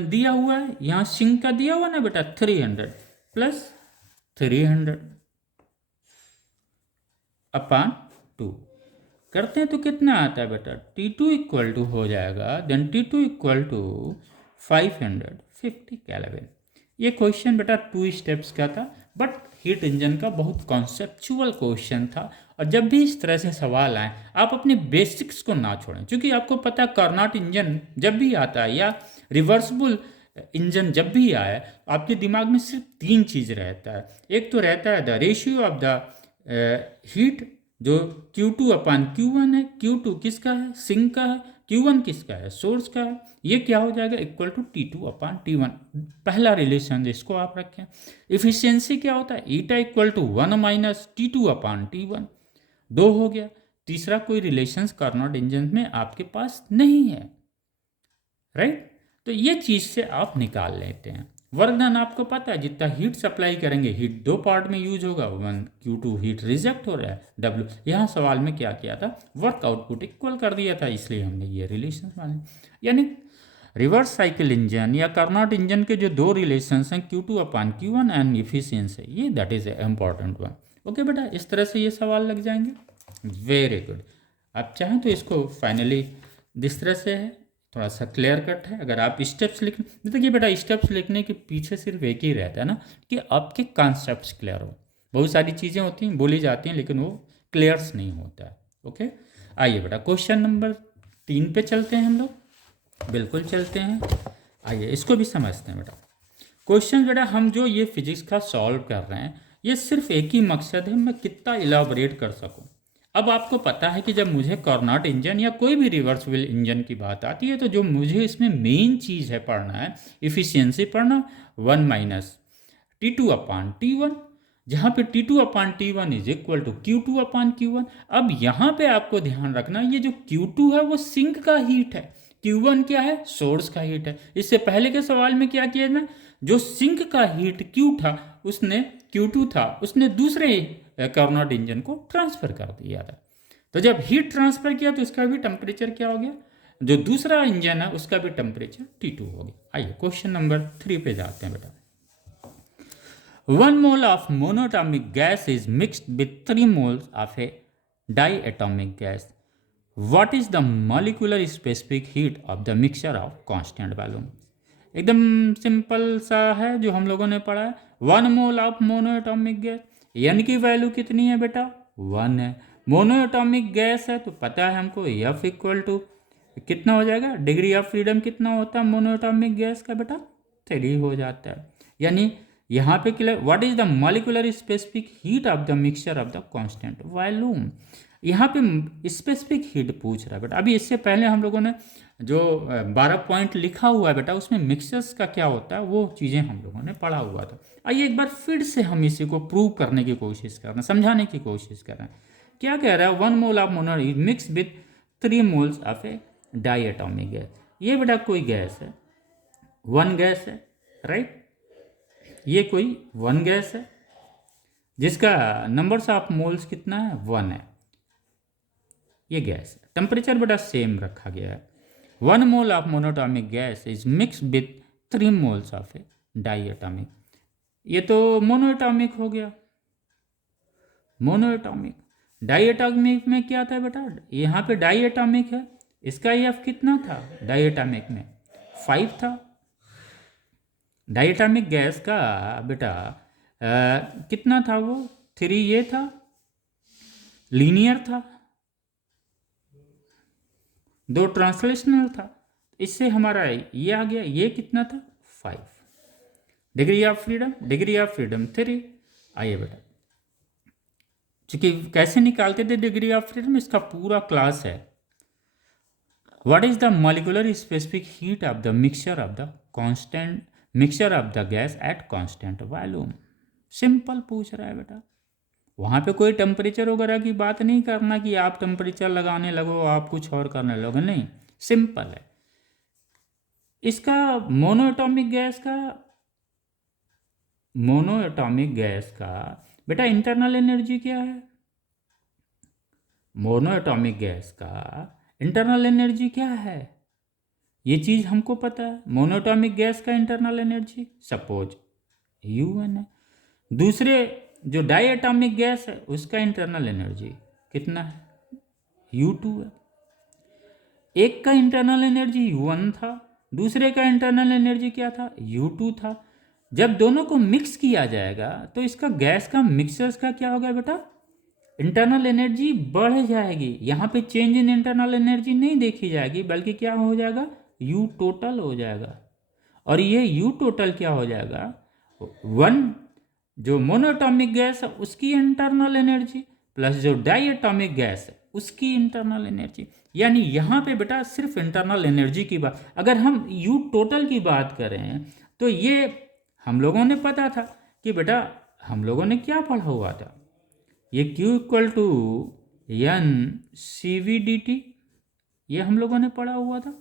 दिया हुआ है, यहाँ सिंक का दिया हुआ ना बेटा, 300 प्लस 300 अपान 2 करते हैं तो कितना आता है बेटा, T2 इक्वल टू हो जाएगा, देन T2 इक्वल टू 550 केल्विन। ये क्वेश्चन बेटा 2 स्टेप्स का था, बट हीट इंजन का बहुत कॉन्सेप्चुअल क्वेश्चन था। और जब भी इस तरह से सवाल आए, आप अपने बेसिक्स को ना छोड़ें, क्योंकि आपको पता है कार्नोट इंजन जब भी आता है या रिवर्सिबल इंजन जब भी आए, आपके दिमाग में सिर्फ 3 चीज़ रहता है। एक तो रहता है the ratio of the heat, जो Q2 अपान Q1 है, Q2 किसका है, सिंक का है, Q1 किसका है, सोर्स का है, ये क्या हो जाएगा इक्वल टू T2/T1। पहला रिलेशन इसको आप रखें। इफिशियंसी क्या होता है, ईटा इक्वल टू 1 - T2/T1, 2 हो गया। तीसरा कोई रिलेशंस कार्नोट इंजन में आपके पास नहीं है, राइट। तो ये चीज़ से आप निकाल लेते हैं। वर्क डन आपको पता है, जितना हीट सप्लाई करेंगे, हीट 2 पार्ट में यूज होगा, 1 Q2 हीट रिजेक्ट हो रहा है, W। यहाँ सवाल में क्या किया था, वर्क आउटपुट इक्वल कर दिया था, इसलिए हमने ये रिलेशन माने। यानी रिवर्स साइकिल इंजन या कार्नोट इंजन के जो दो रिलेशंस हैं Q2/Q1 एंड इफिशियंसी, ये that is important one. Okay बेटा, इस तरह से ये सवाल लग जाएंगे। Very good. आप चाहें तो इसको फाइनली जिस तरह से है थोड़ा सा क्लियर कट है। अगर आप स्टेप्स लिख, देखिए बेटा स्टेप्स लिखने के पीछे सिर्फ एक ही रहता है ना, कि आपके कॉन्सेप्ट्स क्लियर हो। बहुत सारी चीज़ें होती हैं, बोली जाती हैं, लेकिन वो क्लियर्स नहीं होता है। ओके, आइए बेटा क्वेश्चन नंबर 3 पे चलते हैं हम लोग। बिल्कुल चलते हैं, आइए इसको भी समझते हैं बेटा। क्वेश्चन बेटा हम जो ये फिजिक्स का सॉल्व कर रहे हैं, ये सिर्फ एक ही मकसद है, मैं कितना इलाबोरेट कर सकूं। अब आपको पता है कि जब मुझे कार्नोट इंजन या कोई भी रिवर्सिबल इंजन की बात आती है, तो जो मुझे इसमें मेन चीज़ है पढ़ना है, इफिशियंसी पढ़ना, 1 - T2/T1, जहाँ पे T2/T1 is equal to Q2/Q1। अब यहाँ पे आपको ध्यान रखना, ये जो Q2 है वो सिंक का हीट है, Q1 क्या है, सोर्स का हीट है। इससे पहले के सवाल में क्या किया ना, जो सिंक का हीट Q था, उसने Q2 था, उसने दूसरे कार्नोट इंजन को ट्रांसफर कर दिया था। तो जब हीट ट्रांसफर किया तो इसका भी टेम्परेचर क्या हो गया, जो दूसरा इंजन है उसका भी टेम्परेचर T2 हो गया। आइए क्वेश्चन नंबर 3 पे जाते हैं बेटा। 1 mole of monatomic gas is mixed with 3 moles of a diatomic gas. What is the molecular specific heat of the mixture of constant volume? एकदम सिंपल सा है जो हम लोगों ने पढ़ा है। 1 mole of monoatomic gas, N की वैल्यू कितनी है बेटा, 1 है। मोनोएटॉमिक गैस है तो पता है हमको F इक्वल टू कितना हो जाएगा, डिग्री ऑफ फ्रीडम कितना होता है मोनोएटॉमिक गैस का बेटा, 3 हो जाता है। यानी यहाँ पे clear, what is the molecular specific heat of the mixture of the constant volume. यहाँ पे स्पेसिफिक हीट पूछ रहा है बेटा। अभी इससे पहले हम लोगों ने जो 12 पॉइंट लिखा हुआ है बेटा, उसमें मिक्सचर्स का क्या होता है वो चीज़ें हम लोगों ने पढ़ा हुआ था। आइए एक बार फिर से हम इसी को प्रूव करने की कोशिश कर रहे हैं, समझाने की कोशिश कर रहे हैं। क्या कह रहा है, 1 mole of mono mix with 3 moles of A diatomic gas. ये बेटा कोई गैस है, 1 गैस है, राइट। ये कोई 1 गैस है जिसका नंबर्स ऑफ मोल्स कितना है, 1 है। ये गैस है, टेम्परेचर बेटा सेम रखा गया है। 1 mole of monoatomic gas is mix with 3 moles of A diatomic. ये तो मोनोएटॉमिक हो गया, मोनोएटॉमिक। डाइएटॉमिक में क्या था बेटा, यहाँ पे डाइएटॉमिक है, इसका एफ कितना था डाइएटॉमिक में, 5 था। डाइएटॉमिक गैस का बेटा कितना था वो, 3 ये था, लीनियर था, 2 ट्रांसलेशनल था। इससे हमारा ये आ गया, ये कितना था 5। Degree of freedom 3। आइए बेटा, चूंकि कैसे निकालते थे डिग्री ऑफ फ्रीडम, इसका पूरा क्लास है। What is the molecular specific heat of the mixture of the constant mixture of the gas at constant volume. Simple पूछ रहा है बेटा, वहाँ पे कोई टेम्परेचर वगैरह की बात नहीं करना कि आप टेम्परेचर लगाने लगो, आप कुछ और करने लगो, नहीं, सिंपल है। इसका मोनोएटॉमिक गैस का बेटा इंटरनल एनर्जी क्या है, मोनोएटॉमिक गैस का इंटरनल एनर्जी क्या है, ये चीज़ हमको पता है। मोनोएटॉमिक गैस का इंटरनल एनर्जी सपोज UN है। दूसरे जो डाइएटॉमिक गैस है उसका इंटरनल एनर्जी कितना है, U2 है। एक का इंटरनल एनर्जी U1 था, दूसरे का इंटरनल एनर्जी क्या था, U2 था। जब दोनों को मिक्स किया जाएगा तो इसका गैस का मिक्सर्स का क्या होगा बेटा, इंटरनल एनर्जी बढ़ जाएगी। यहाँ पे चेंज इन इंटरनल एनर्जी नहीं देखी जाएगी, बल्कि क्या हो जाएगा, U टोटल हो जाएगा। और ये U टोटल क्या हो जाएगा, 1 जो मोनोएटॉमिक गैस है उसकी इंटरनल एनर्जी प्लस जो डाई एटॉमिक गैस है उसकी इंटरनल एनर्जी। यानी यहाँ पे बेटा सिर्फ इंटरनल एनर्जी की बात, अगर हम यू टोटल की बात करें तो ये हम लोगों ने पता था कि बेटा हम लोगों ने क्या पढ़ा हुआ था, ये Q equal to N C V D T, ये हम लोगों ने पढ़ा हुआ था,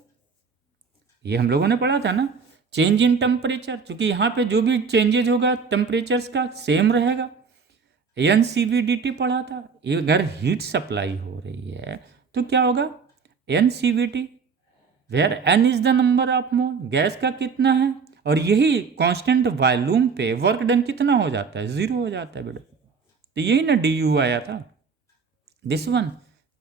ये हम लोगों ने पढ़ा था ना। चेंज इन टेम्परेचर, क्योंकि यहाँ पे जो भी चेंजेज होगा टेम्परेचर्स का सेम रहेगा। N C V D T पढ़ा था। अगर हीट सप्लाई हो रही है तो क्या होगा, N C V T, where N is the number of mole, gas का कितना है, और यही कांस्टेंट वॉल्यूम पे वर्क डन कितना हो जाता है, 0 हो जाता है बेटा। तो यही ना डी यू आया था, दिस वन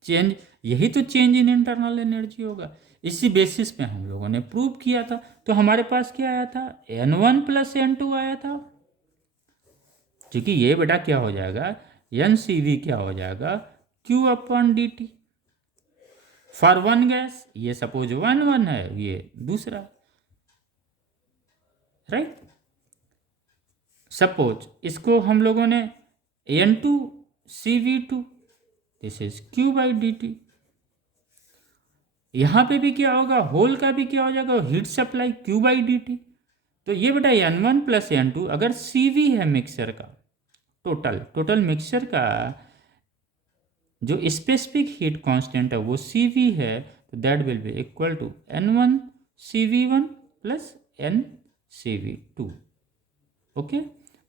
चेंज, यही तो चेंज इन इंटरनल एनर्जी होगा। इसी बेसिस पे हम लोगों ने प्रूव किया था। तो हमारे पास क्या आया था, N1 प्लस N2 आया था, क्योंकि ये बेटा क्या हो जाएगा, एन सी वी क्या हो जाएगा, Q upon D T for one gas. ये सपोज 1 है, ये दूसरा, राइट। सपोज इसको हम लोगों ने N2 CV2, this is Q by D T. यहाँ पे भी क्या होगा, होल का भी क्या हो जाएगा, heat supply Q by D T. तो ये बेटा N1 प्लस N2, अगर CV है मिक्सर का, टोटल मिक्सचर का जो स्पेसिफिक हीट कांस्टेंट है वो CV है, तो that will be equal to N1 CV1 plus N CV2। Okay,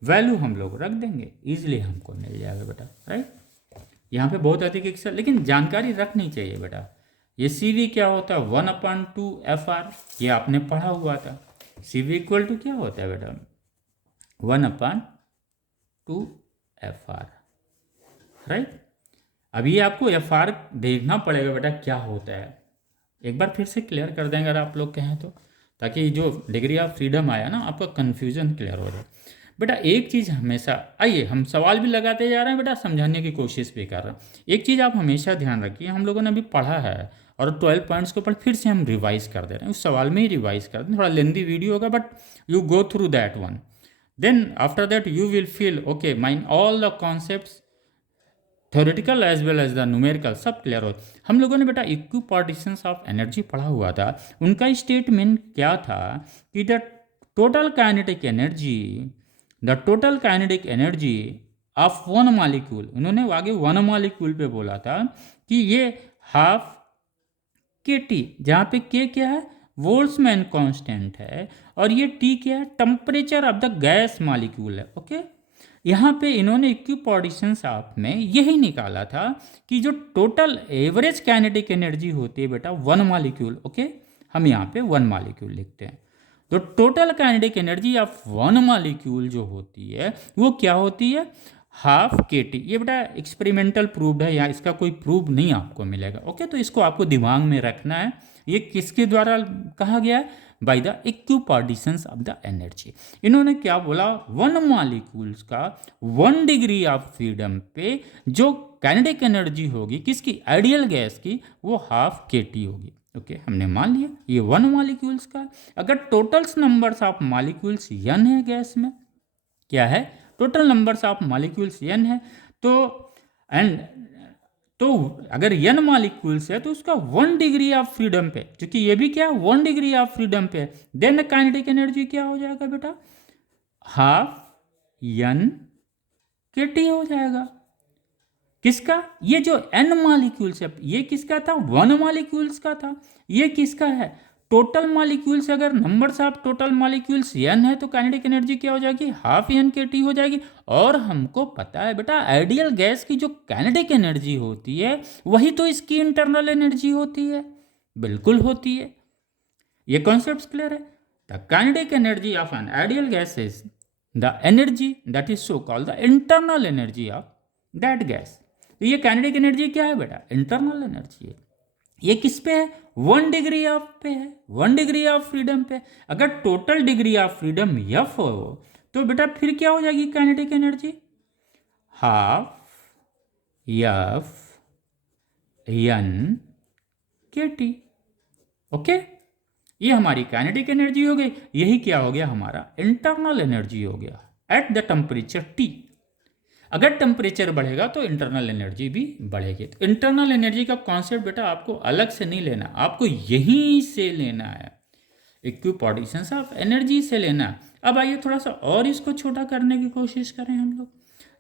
value हम लोग रख देंगे, इजीली हमको मिल जाएगा बेटा, राइट। यहाँ पे बहुत अधिक एक्सेल, लेकिन जानकारी रखनी चाहिए बेटा। ये CV क्या होता है, 1/2 FR, ये आपने पढ़ा हुआ था। CV इक्वल टू क्या होता है बेटा, 1/2 FR, राइट। अभी आपको FR देखना पड़ेगा बेटा क्या होता है, एक बार फिर से क्लियर कर देंगे अगर आप लोग कहें तो, ताकि जो डिग्री ऑफ फ्रीडम आया ना आपका कन्फ्यूजन क्लियर हो जाए। बेटा एक चीज़ हमेशा, आइए हम सवाल भी लगाते जा रहे हैं बेटा, समझाने की कोशिश भी कर रहे हैं। एक चीज़ आप हमेशा ध्यान रखिए, हम लोगों ने अभी पढ़ा है और 12 पॉइंट्स के ऊपर फिर से हम रिवाइज कर दे रहे हैं, उस सवाल में ही रिवाइज कर दें, थोड़ा लेंदी वीडियो होगा but you go through that one, then after that you will feel okay mind all the concepts theoretical as well as the numerical सब क्लियर हो। हम लोगों ने बेटा इक्विपार्टीशंस ऑफ एनर्जी पढ़ा हुआ था, उनका स्टेटमेंट क्या था कि the total kinetic energy of one molecule, उन्होंने आगे वन मॉलिक्यूल पे बोला था कि ये हाफ के टी, जहाँ पे के क्या है, बोल्ट्जमैन कांस्टेंट है, और ये टी क्या है, temperature of the gas molecule है। ओके, यहाँ पे इन्होंने इक्विपार्टीशंस ऑफ में यही निकाला था कि जो टोटल एवरेज काइनेटिक एनर्जी होती है बेटा वन मॉलिक्यूल, ओके, हम यहाँ पे वन मॉलिक्यूल लिखते हैं, तो total kinetic energy of one molecule जो होती है वो क्या होती है, हाफ के टी। ये बेटा एक्सपेरिमेंटल प्रूव्ड है, यहाँ इसका कोई प्रूव नहीं आपको मिलेगा। ओके, तो इसको आपको दिमाग में रखना है। ये किसके द्वारा कहा गया है, by the equipartitions of the energy. इन्होंने क्या बोला, वन मॉलिक्यूल्स का 1 डिग्री ऑफ फ्रीडम पे जो काइनेटिक एनर्जी होगी किसकी, आइडियल गैस की, वो हाफ के टी होगी। ओके, हमने मान लिया ये वन मॉलिक्यूल्स का। अगर totals numbers of molecules n है गैस में, क्या है, total numbers of molecules n है, तो एंड तो अगर n मॉलिक्यूल्स है तो उसका 1 डिग्री ऑफ फ्रीडम पे, क्योंकि ये भी क्या 1 डिग्री ऑफ फ्रीडम पे, देन काइनेटिक एनर्जी क्या हो जाएगा बेटा, हाफ n के टी हो जाएगा। किसका, ये जो n मॉलिक्यूल्स है ये किसका था, 1 मॉलिक्यूल्स का था। ये किसका है, टोटल मॉलिक्यूल्स, अगर numbers of total molecules n है तो काइनेटिक एनर्जी क्या हो जाएगी, हाफ n के टी हो जाएगी। और हमको पता है बेटा आइडियल गैस की जो काइनेटिक एनर्जी होती है वही तो इसकी इंटरनल एनर्जी होती है, बिल्कुल होती है। ये कॉन्सेप्ट क्लियर है। The kinetic energy of N ideal gas is the energy that is so called the internal energy of that gas. तो ये काइनेटिक एनर्जी क्या है बेटा, इंटरनल एनर्जी है। ये किस पे है, 1 डिग्री ऑफ पे है, 1 डिग्री ऑफ फ्रीडम पे। अगर total degree of freedom f हो तो बेटा फिर क्या हो जाएगी kinetic energy, half f n के टी। ओके, ये हमारी काइनेटिक एनर्जी हो गई। यही क्या हो गया, हमारा इंटरनल एनर्जी हो गया एट द टेम्परेचर T। अगर टेम्परेचर बढ़ेगा तो इंटरनल एनर्जी भी बढ़ेगी। तो इंटरनल एनर्जी का कॉन्सेप्ट बेटा आपको अलग से नहीं लेना, आपको यहीं से लेना है, इक्विपोटेंशियल ऑफ एनर्जी से लेना। अब आइए थोड़ा सा और इसको छोटा करने की कोशिश करें हम लोग।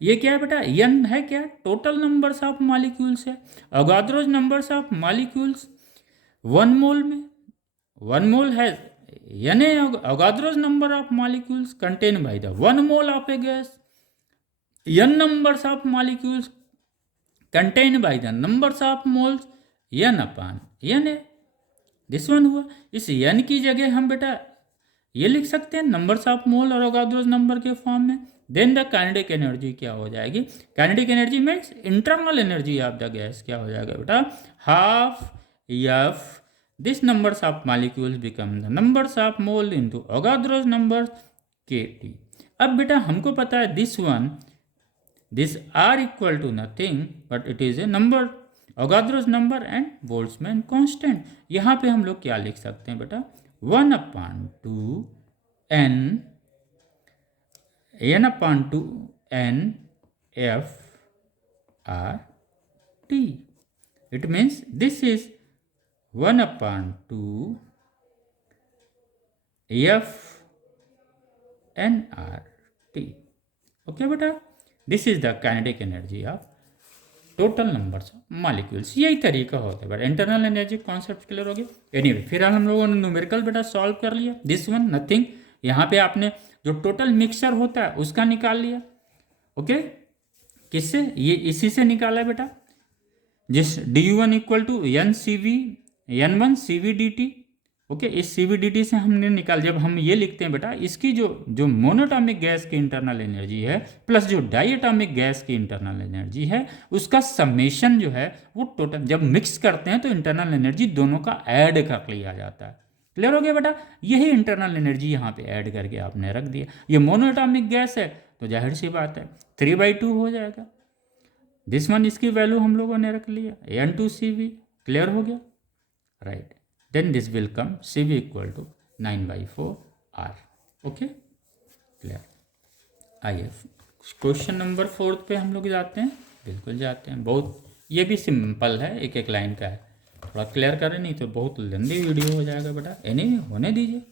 ये क्या है बेटा, एन है क्या, टोटल नंबर्स ऑफ मॉलिक्यूल्स है, Avogadro's numbers of molecules 1 mole में, 1 मोल है, यानी Avogadro's number of molecules contain by the 1 mole of a gas, n numbers of molecules contained by the numbers of moles n upon n है। This one हुआ। इस n की जगह हम बेटा ये लिख सकते हैं नंबर्स ऑफ मोल और अवोगाद्रोस नंबर के फॉर्म में। देन द काइनेटिक एनर्जी क्या हो जाएगी, kinetic energy means internal energy of the gas क्या हो जाएगा बेटा, half F this numbers of molecules become the numbers of mole into Avogadro's number kT। अब बेटा हमको पता है this are equal to nothing but it is a number, Avogadro's number and Boltzmann constant. यहाँ पे हम लोग क्या लिख सकते हैं बेटा, 1/2 n f r t। It means this is 1/2 f n r t। Okay बेटा, this is the kinetic energy of total numbers of molecules. यही तरीका होता है but internal energy concept clear हो गया। एनीवे फिर हम लोगों ने न्यूमेरिकल बेटा सॉल्व कर लिया। दिस वन नथिंग, यहाँ पे आपने जो टोटल मिक्सचर होता है उसका निकाल लिया। ओके, किससे, ये इसी से निकाला बेटा, जिस du1 equal to n1 cv dt। Okay, इस CVDT से हमने निकाल, जब हम ये लिखते हैं बेटा इसकी जो मोनोटॉमिक गैस की इंटरनल एनर्जी है प्लस जो डाइएटॉमिक गैस की इंटरनल एनर्जी है उसका समेशन जो है वो टोटल जब मिक्स करते हैं तो इंटरनल एनर्जी दोनों का ऐड कर लिया जाता है। क्लियर हो गया बेटा, यही इंटरनल एनर्जी यहाँ पे ऐड करके आपने रख दिया। ये मोनोटॉमिक गैस है तो जाहिर सी बात है 3/2 हो जाएगा। दिस वन इसकी वैल्यू हम लोगों ने रख लिया n2cv। क्लियर हो गया, right. then this will come Cv equal to 9/4 R। Okay clear. आइए क्वेश्चन नंबर 4 पे हम लोग जाते हैं, बिल्कुल जाते हैं। बहुत ये भी सिंपल है, एक एक लाइन का है, थोड़ा क्लियर करें नहीं तो बहुत लंबी वीडियो हो जाएगा बेटा। एनीवे होने दीजिए।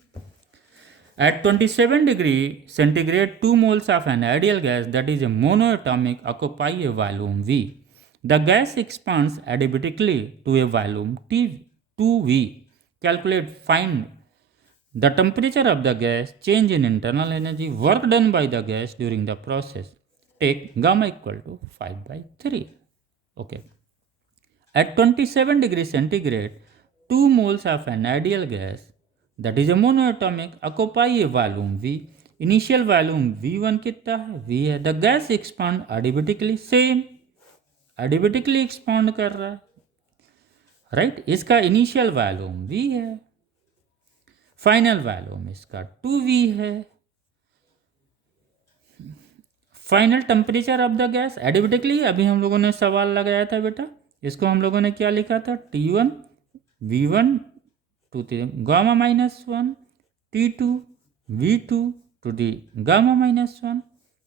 At 27 degree centigrade 2 moles of an ideal gas that is a monoatomic occupy a volume V. The gas expands adiabatically to a volume T2V. Calculate, find the temperature of the gas, change in internal energy, work done by the gas during the process. Take gamma equal to 5/3. Okay. At 27 degrees centigrade, 2 moles of an ideal gas that is a monoatomic occupy a volume V. Initial volume V1 कितना है, V है। The gas expand adiabatically, same adiabatically expand कर रहा है, right. इसका initial volume V है, final volume इसका 2V है। Final temperature of the gas adiabatically, अभी हम लोगों ने सवाल लगाया था बेटा, इसको हम लोगों ने क्या लिखा था, T1 V1 to the gamma -1 T2 V2 to the gamma -1।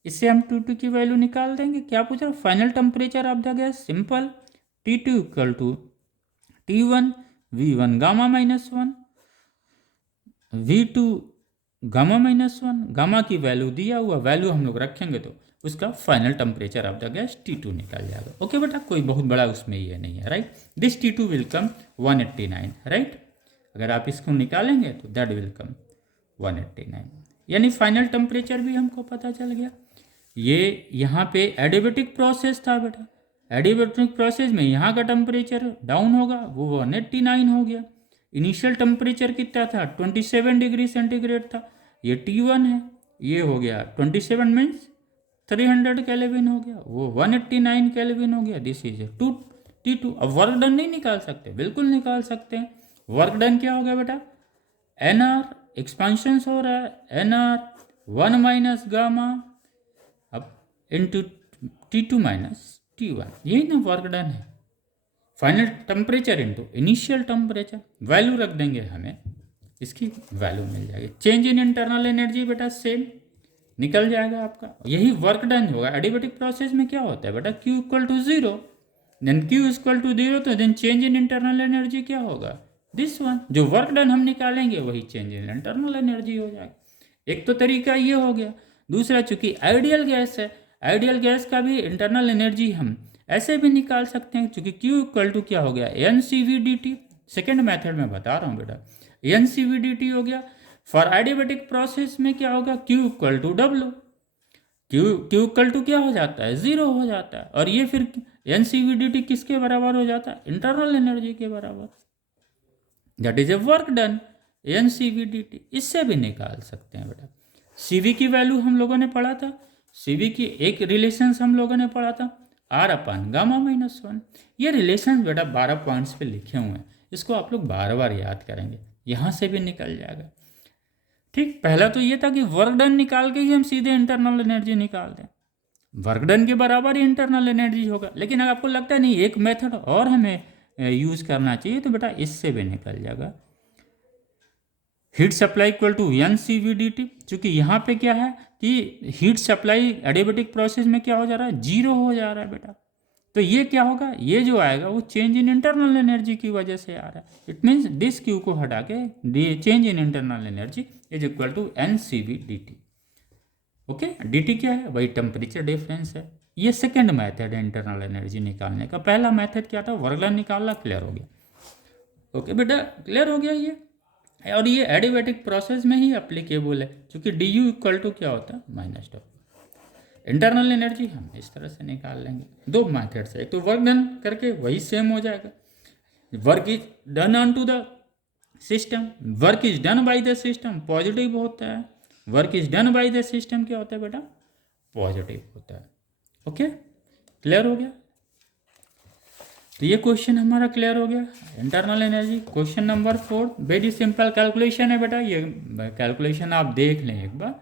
इससे हम T2 की वैल्यू निकाल देंगे। क्या पूछ रहा, final temperature of the gas, simple T2 equal to T1 V1 gamma -1 V2 gamma -1। Gamma की वैल्यू दिया हुआ, वैल्यू हम लोग रखेंगे तो उसका final temperature of the gas T2 निकल जाएगा। ओके बेटा, कोई बहुत बड़ा उसमें ये नहीं है, right. This T2 will come 189, right. अगर आप इसको निकालेंगे तो दैट विल कम 189, यानी फाइनल टेम्परेचर भी हमको पता चल गया। ये यहाँ पे एडियाबेटिक प्रोसेस था बेटा, एडियाबेटिक प्रोसेस में यहाँ का टेम्परेचर डाउन होगा, वो 189 हो गया। इनिशियल टेम्परेचर कितना था, 27 डिग्री सेंटीग्रेड था, ये T1 है, ये हो गया 27 मीन्स 300 केल्विन हो गया, वो 189 केल्विन हो गया। This is T2। अब वर्क डन नहीं निकाल सकते, बिल्कुल निकाल सकते हैं। वर्क डन क्या हो गया बेटा, NR एक्सपेंशन हो रहा है, NR 1 माइनस गामा अब इंटू T2 माइनस T1, यही ना वर्क डन है। Final temperature into initial temperature, value रख देंगे, हमें इसकी वैल्यू मिल जाएगी। चेंज इन इंटरनल एनर्जी बेटा सेम, निकल जाएगा आपका, यही वर्क डन होगा। एडिबेटिक प्रोसेस में क्या होता है बेटा, Q इक्वल टू 0, देन Q इक्वल टू 0, तो then change in internal energy क्या होगा, दिस वन, जो वर्क डन हम निकालेंगे वही चेंज इन इंटरनल एनर्जी हो जाएगा। एक तो तरीका ये हो गया। दूसरा, चूंकि आइडियल गैस है, आइडियल गैस का भी इंटरनल एनर्जी हम ऐसे भी निकाल सकते हैं, चूंकि Q इक्वल टू क्या हो गया, NCV/dt। सेकेंड मेथड में बता रहा हूँ बेटा, NCV/dt हो गया। फॉर एडिबेटिक प्रोसेस में क्या होगा, Q equal to W, Q equal to क्या हो जाता है, 0 हो जाता है। और ये फिर NCV/dt किसके बराबर हो जाता है, इंटरनल एनर्जी के बराबर, that is a work done, NCV/dt। इससे भी निकाल सकते हैं बेटा। CV की वैल्यू हम लोगों ने पढ़ा था, CV की एक रिलेशन हम लोगों ने पढ़ा था, R/γ-1। ये रिलेशन बेटा 12 पॉइंट्स पे लिखे हुए हैं, इसको आप लोग बार बार याद करेंगे, यहाँ से भी निकल जाएगा। ठीक, पहला तो ये था कि वर्क डन निकाल के ही हम सीधे इंटरनल एनर्जी निकाल दें, वर्क डन के बराबर ही इंटरनल एनर्जी होगा। लेकिन अगर आपको लगता है नहीं एक मेथड और हमें यूज़ करना चाहिए, तो बेटा इससे भी निकल जाएगा। Heat supply equal to NCV/dt, चूँकि यहाँ पे क्या है कि हीट सप्लाई एडिबेटिक प्रोसेस में क्या हो जा रहा है, 0 हो जा रहा है बेटा। तो ये क्या होगा, ये जो आएगा वो चेंज इन इंटरनल एनर्जी की वजह से आ रहा है। इट मीन्स दिस Q को हटा के change in internal energy is equal to NCV/dt। Okay, dt क्या है, वही टेम्परेचर डिफरेंस है। ये सेकेंड मेथड है इंटरनल एनर्जी निकालने का। पहला मेथड क्या था, वर्क डन निकालना, क्लियर हो गया। ओके बेटा, क्लियर हो गया ये। और ये एडिबेटिक प्रोसेस में ही अप्लीकेबल है, क्योंकि du इक्वल टू क्या होता है, -W। इंटरनल एनर्जी हम इस तरह से निकाल लेंगे। दो मेथड से, एक तो वर्क डन करके वही सेम हो जाएगा, work is done on to the system, work is done by the system, positive होता है। Work is done by the system क्या होता है बेटा, पॉजिटिव होता है। ओके, क्लियर हो गया। तो ये क्वेश्चन हमारा क्लियर हो गया, internal energy. Question number 4 very simple calculation है बेटा, ये कैलकुलेशन आप देख लें एक बार,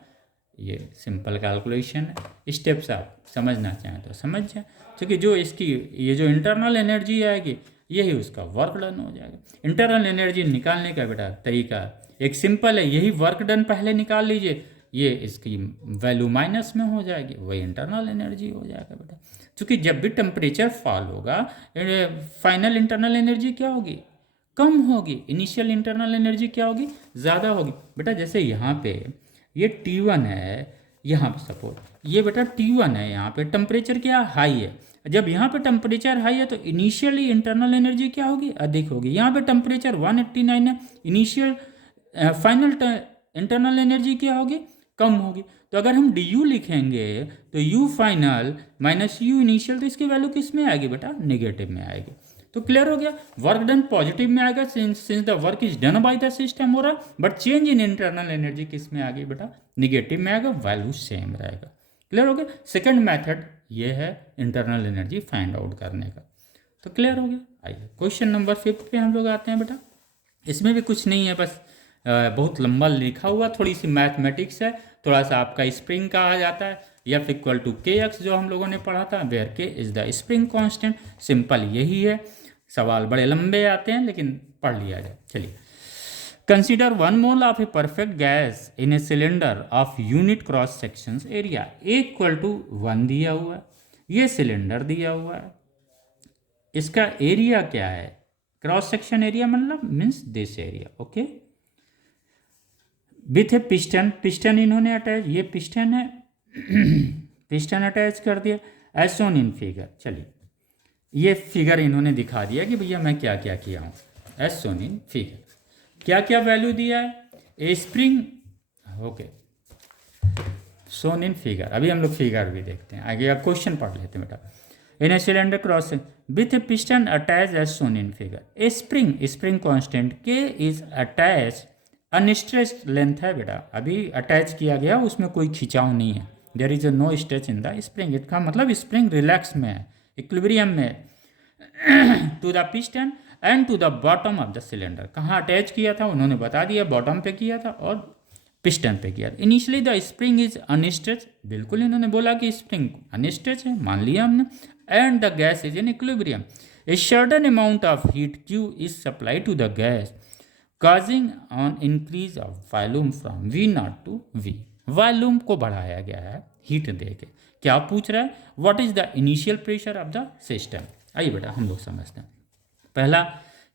ये सिंपल कैलकुलेशन है। स्टेप्स आप समझना चाहें तो समझ जाए, क्योंकि जो इसकी ये जो इंटरनल एनर्जी आएगी यही उसका वर्क डन हो जाएगा। इंटरनल एनर्जी निकालने का बेटा तरीका एक सिंपल है, यही वर्क डन पहले निकाल लीजिए, ये इसकी वैल्यू माइनस में हो जाएगी, वही इंटरनल एनर्जी हो जाएगा बेटा। क्योंकि जब भी टेम्परेचर फॉल होगा, फाइनल इंटरनल एनर्जी क्या होगी, कम होगी, इनिशियल इंटरनल एनर्जी क्या होगी, ज़्यादा होगी बेटा। जैसे यहाँ पे ये T1 है, यहाँ पे सपोज ये बेटा T1 है, यहाँ पे टेम्परेचर क्या हाई है। जब यहाँ पे टेम्परेचर हाई है तो इनिशियली इंटरनल एनर्जी क्या होगी, अधिक होगी। यहाँ पे टेम्परेचर 189 है, इनिशियल फाइनल इंटरनल एनर्जी क्या होगी, कम होगी। तो अगर हम du लिखेंगे तो u final minus u initial, तो इसकी वैल्यू किस में आएगी बेटा, नेगेटिव में आएगी। तो क्लियर हो गया, वर्क डन पॉजिटिव में आएगा since the work is done by the system हो रहा, but change in internal energy किस में आ गई बेटा, निगेटिव में आएगा, वैल्यू सेम रहेगा। क्लियर हो गया। सेकेंड मैथड ये है इंटरनल एनर्जी फाइंड आउट करने का। तो क्लियर हो गया। आइए क्वेश्चन नंबर 5 पे हम लोग आते हैं बेटा। इसमें भी कुछ नहीं है, बस बहुत लंबा लिखा हुआ, थोड़ी सी मैथमेटिक्स है, थोड़ा सा आपका स्प्रिंग कहा जाता है, F इक्वल टू KX जो हम लोगों ने पढ़ा था, where K is the spring constant. Simple यही है, सवाल बड़े लंबे आते हैं लेकिन पढ़ लिया जाए। चलिए, consider 1 mole of a perfect gas in a cylinder of unit cross section area equal to 1 दिया हुआ है, ये सिलेंडर दिया हुआ है, इसका एरिया क्या है, क्रॉस सेक्शन एरिया मतलब means this area. Okay, with a piston, piston इन्होंने अटैच, ये पिस्टन है पिस्टन अटैच कर दिया एज शोन इन फिगर। चलिए, ये फिगर इन्होंने दिखा दिया कि भैया मैं क्या क्या किया हूँ, एज शोन इन फिगर। क्या क्या वैल्यू दिया है, ए spring, okay shown in figure. अभी हम लोग फिगर भी देखते हैं, आगे आप क्वेश्चन पढ़ लेते हैं बेटा। In a cylinder cross with a piston attach as shown in figure, a spring, spring constant K is attach, unstretched length है बेटा, अभी अटैच किया गया, उसमें कोई खिंचाव नहीं है, there is no stretch in the spring. इसका मतलब स्प्रिंग रिलैक्स में है, इक्विलिब्रियम में to the piston and to the bottom of the cylinder. कहाँ अटैच किया था उन्होंने बता दिया, बॉटम पे किया था और पिस्टन पे किया था। Initially the spring is unstretched, बिल्कुल इन्होंने बोला कि स्प्रिंग अनस्ट्रेच है, मान लिया हमने, and the gas is in equilibrium. A certain amount of heat Q is supply to the gas causing an increase of volume from V0 to V। Volume को बढ़ाया गया है हीट दे के। क्या पूछ रहा है? What is the initial pressure of the system. आइए बेटा हम लोग समझते हैं। पहला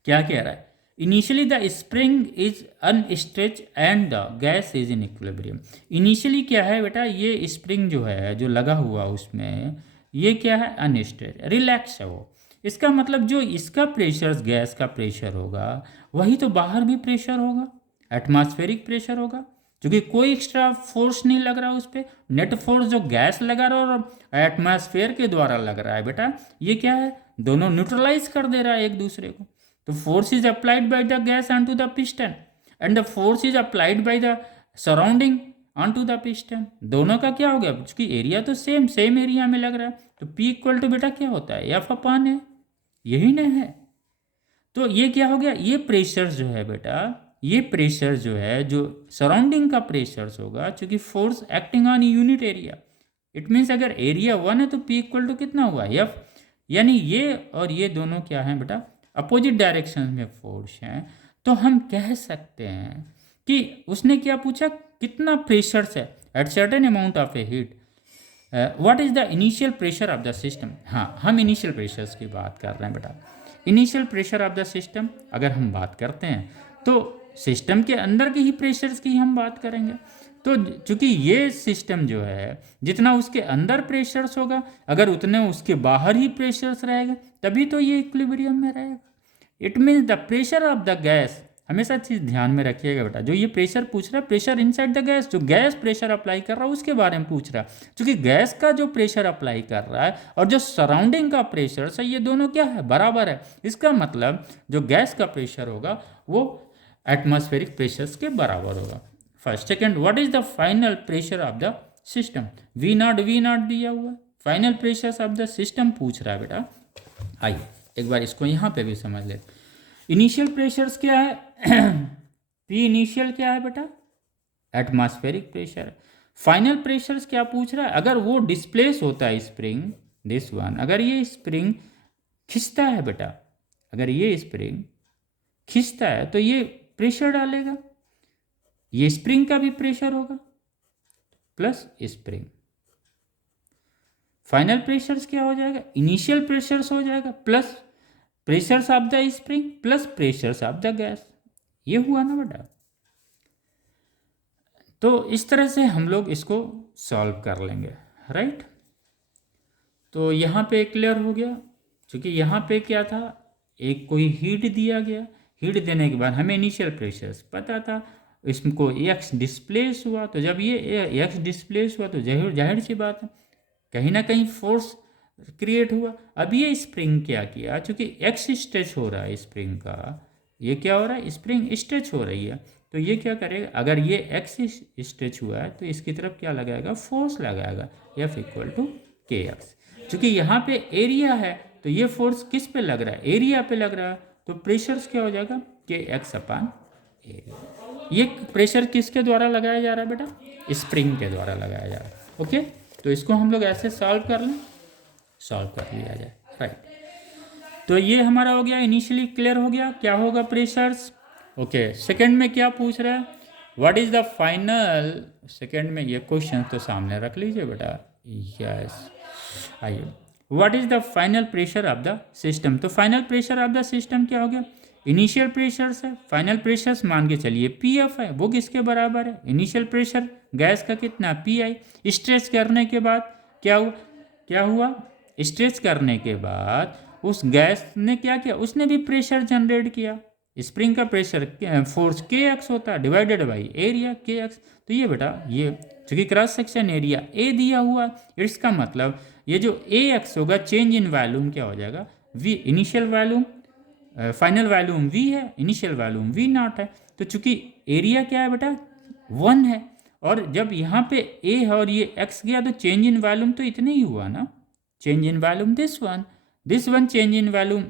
क्या कह रहा है? Initially the spring is unstretched and the gas is in equilibrium. Initially क्या है बेटा? ये स्प्रिंग जो है जो लगा हुआ उसमें, ये क्या है? अनस्ट्रेच, रिलैक्स है वो। इसका मतलब जो इसका प्रेशर गैस का प्रेशर होगा वही तो बाहर भी प्रेशर होगा, एटमॉस्फेरिक प्रेशर होगा, क्योंकि कोई एक्स्ट्रा फोर्स नहीं लग रहा उस पर। नेट फोर्स जो गैस लगा रहा है और एटमॉस्फेयर के द्वारा लग रहा है बेटा, ये क्या है? दोनों न्यूट्रलाइज कर दे रहा है एक दूसरे को। तो force is applied by the gas on to the piston and the force is applied by the surrounding on to the piston. दोनों का क्या हो गया? क्योंकि एरिया तो सेम एरिया में लग रहा है, तो पी इक्वल टू बेटा क्या होता है? एफ अपान है, यही ना है। तो ये क्या हो गया? ये प्रेशर जो है बेटा, ये प्रेशर जो है जो सराउंडिंग का प्रेशर होगा, क्योंकि force acting on unit area. It means अगर एरिया 1 है तो पी इक्वल टू कितना हुआ? एफ। यानी ये और ये दोनों क्या है बेटा? अपोजिट डायरेक्शन में फोर्स हैं। तो हम कह सकते हैं कि उसने क्या पूछा? कितना प्रेशर है at certain amount of A heat, what is the initial pressure of the system. हाँ, हम इनिशियल प्रेशर्स की बात कर रहे हैं बेटा। Initial pressure of the system अगर हम बात करते हैं तो सिस्टम के अंदर के ही प्रेशर्स की हम बात करेंगे। तो चूंकि ये सिस्टम जो है जितना उसके अंदर प्रेशर्स होगा, अगर उतने उसके बाहर ही प्रेशर्स रहेगा तभी तो ये इक्विलिब्रियम में रहेगा। It means the pressure of the gas, हमेशा चीज़ ध्यान में रखिएगा बेटा। जो ये प्रेशर पूछ रहा है, प्रेशर इनसाइड द गैस, जो गैस प्रेशर अप्लाई कर रहा है उसके बारे में पूछ रहा है। क्योंकि गैस का जो प्रेशर अप्लाई कर रहा है और जो सराउंडिंग का प्रेशर है, ये दोनों क्या है? बराबर है। इसका मतलब जो गैस का प्रेशर होगा वो एटमॉस्फेरिक प्रेशर्स के बराबर होगा। First second, what is the final pressure of the system. V nought दिया हुआ है, final pressure of the system पूछ रहा है बेटा। आइए एक बार इसको यहाँ पे भी समझ ले। इनिशियल प्रेशर्स क्या है? पी इनिशियल क्या है बेटा? Atmospheric pressure. फाइनल प्रेशर्स क्या पूछ रहा है? अगर वो डिस्प्लेस होता है स्प्रिंग, दिस वन, अगर ये स्प्रिंग खिंचता है बेटा, अगर ये स्प्रिंग खिंचता है तो ये प्रेशर डालेगा, ये स्प्रिंग का भी प्रेशर होगा प्लस स्प्रिंग। फाइनल प्रेशर्स क्या हो जाएगा? इनिशियल प्रेशर्स हो जाएगा plus pressures of the spring plus pressures of the gas. ये हुआ ना बेटा। तो इस तरह से हम लोग इसको सॉल्व कर लेंगे, राइट। तो यहाँ पे क्लियर हो गया। क्योंकि यहाँ पे क्या था? एक कोई हीट दिया गया, हीट देने के बाद हमें इनिशियल प्रेशर्स पता था, इसको एक्स डिस्प्लेस हुआ। तो जब ये एक्स डिस्प्लेस हुआ तो जाहिर सी बात है कहीं ना कहीं फोर्स क्रिएट हुआ। अब ये स्प्रिंग क्या किया? चूँकि एक्स स्ट्रेच हो रहा है स्प्रिंग का, ये क्या हो रहा है? स्प्रिंग स्ट्रेच हो रही है। तो ये क्या करेगा? अगर ये एक्स स्ट्रेच हुआ है तो इसकी तरफ क्या लगाएगा? फोर्स लगाएगा, एफ इक्वल टू के एक्स। चूँकि यहाँ पे एरिया है तो ये फोर्स किस पे लग रहा है? एरिया पे लग रहा है। तो प्रेशर्स क्या हो जाएगा? के एक्स अपान एरिया। ये प्रेशर किसके द्वारा लगाया जा रहा है बेटा? स्प्रिंग के द्वारा लगाया जा रहा है। ओके, तो इसको हम लोग ऐसे सॉल्व कर लें, सॉल्व कर लिया जाए, राइट। तो ये हमारा हो गया, इनिशियली क्लियर हो गया क्या होगा प्रेशर्स। ओके, सेकंड में क्या पूछ रहा है? What is the final, second में ये क्वेश्चन तो सामने रख लीजिए बेटा। यस, आइए, what is the final pressure of the system. तो final pressure of the system क्या हो गया? इनिशियल प्रेशर्स है, फाइनल प्रेशर्स मान के चलिए पी एफ है, वो किसके बराबर है? इनिशियल प्रेशर गैस का कितना? P I. स्ट्रेच करने के बाद क्या हुआ? स्ट्रेच करने के बाद उस गैस ने क्या किया? उसने भी प्रेशर जनरेट किया। स्प्रिंग का प्रेशर फोर्स के एक्स होता है डिवाइडेड बाई एरिया के एक्स। तो ये बेटा, ये चूंकि क्रॉस सेक्शन एरिया ए दिया हुआ, इसका मतलब ये जो ए एक्स होगा चेंज इन वॉल्यूम क्या हो जाएगा? V. Initial volume, final volume V है, इनिशियल वॉल्यूम वी नॉट है। तो चूंकि एरिया क्या है बेटा? 1 है, और जब यहाँ पे ए है और ये एक्स गया तो चेंज इन वॉल्यूम तो इतने ही हुआ ना। Change in volume this one change in volume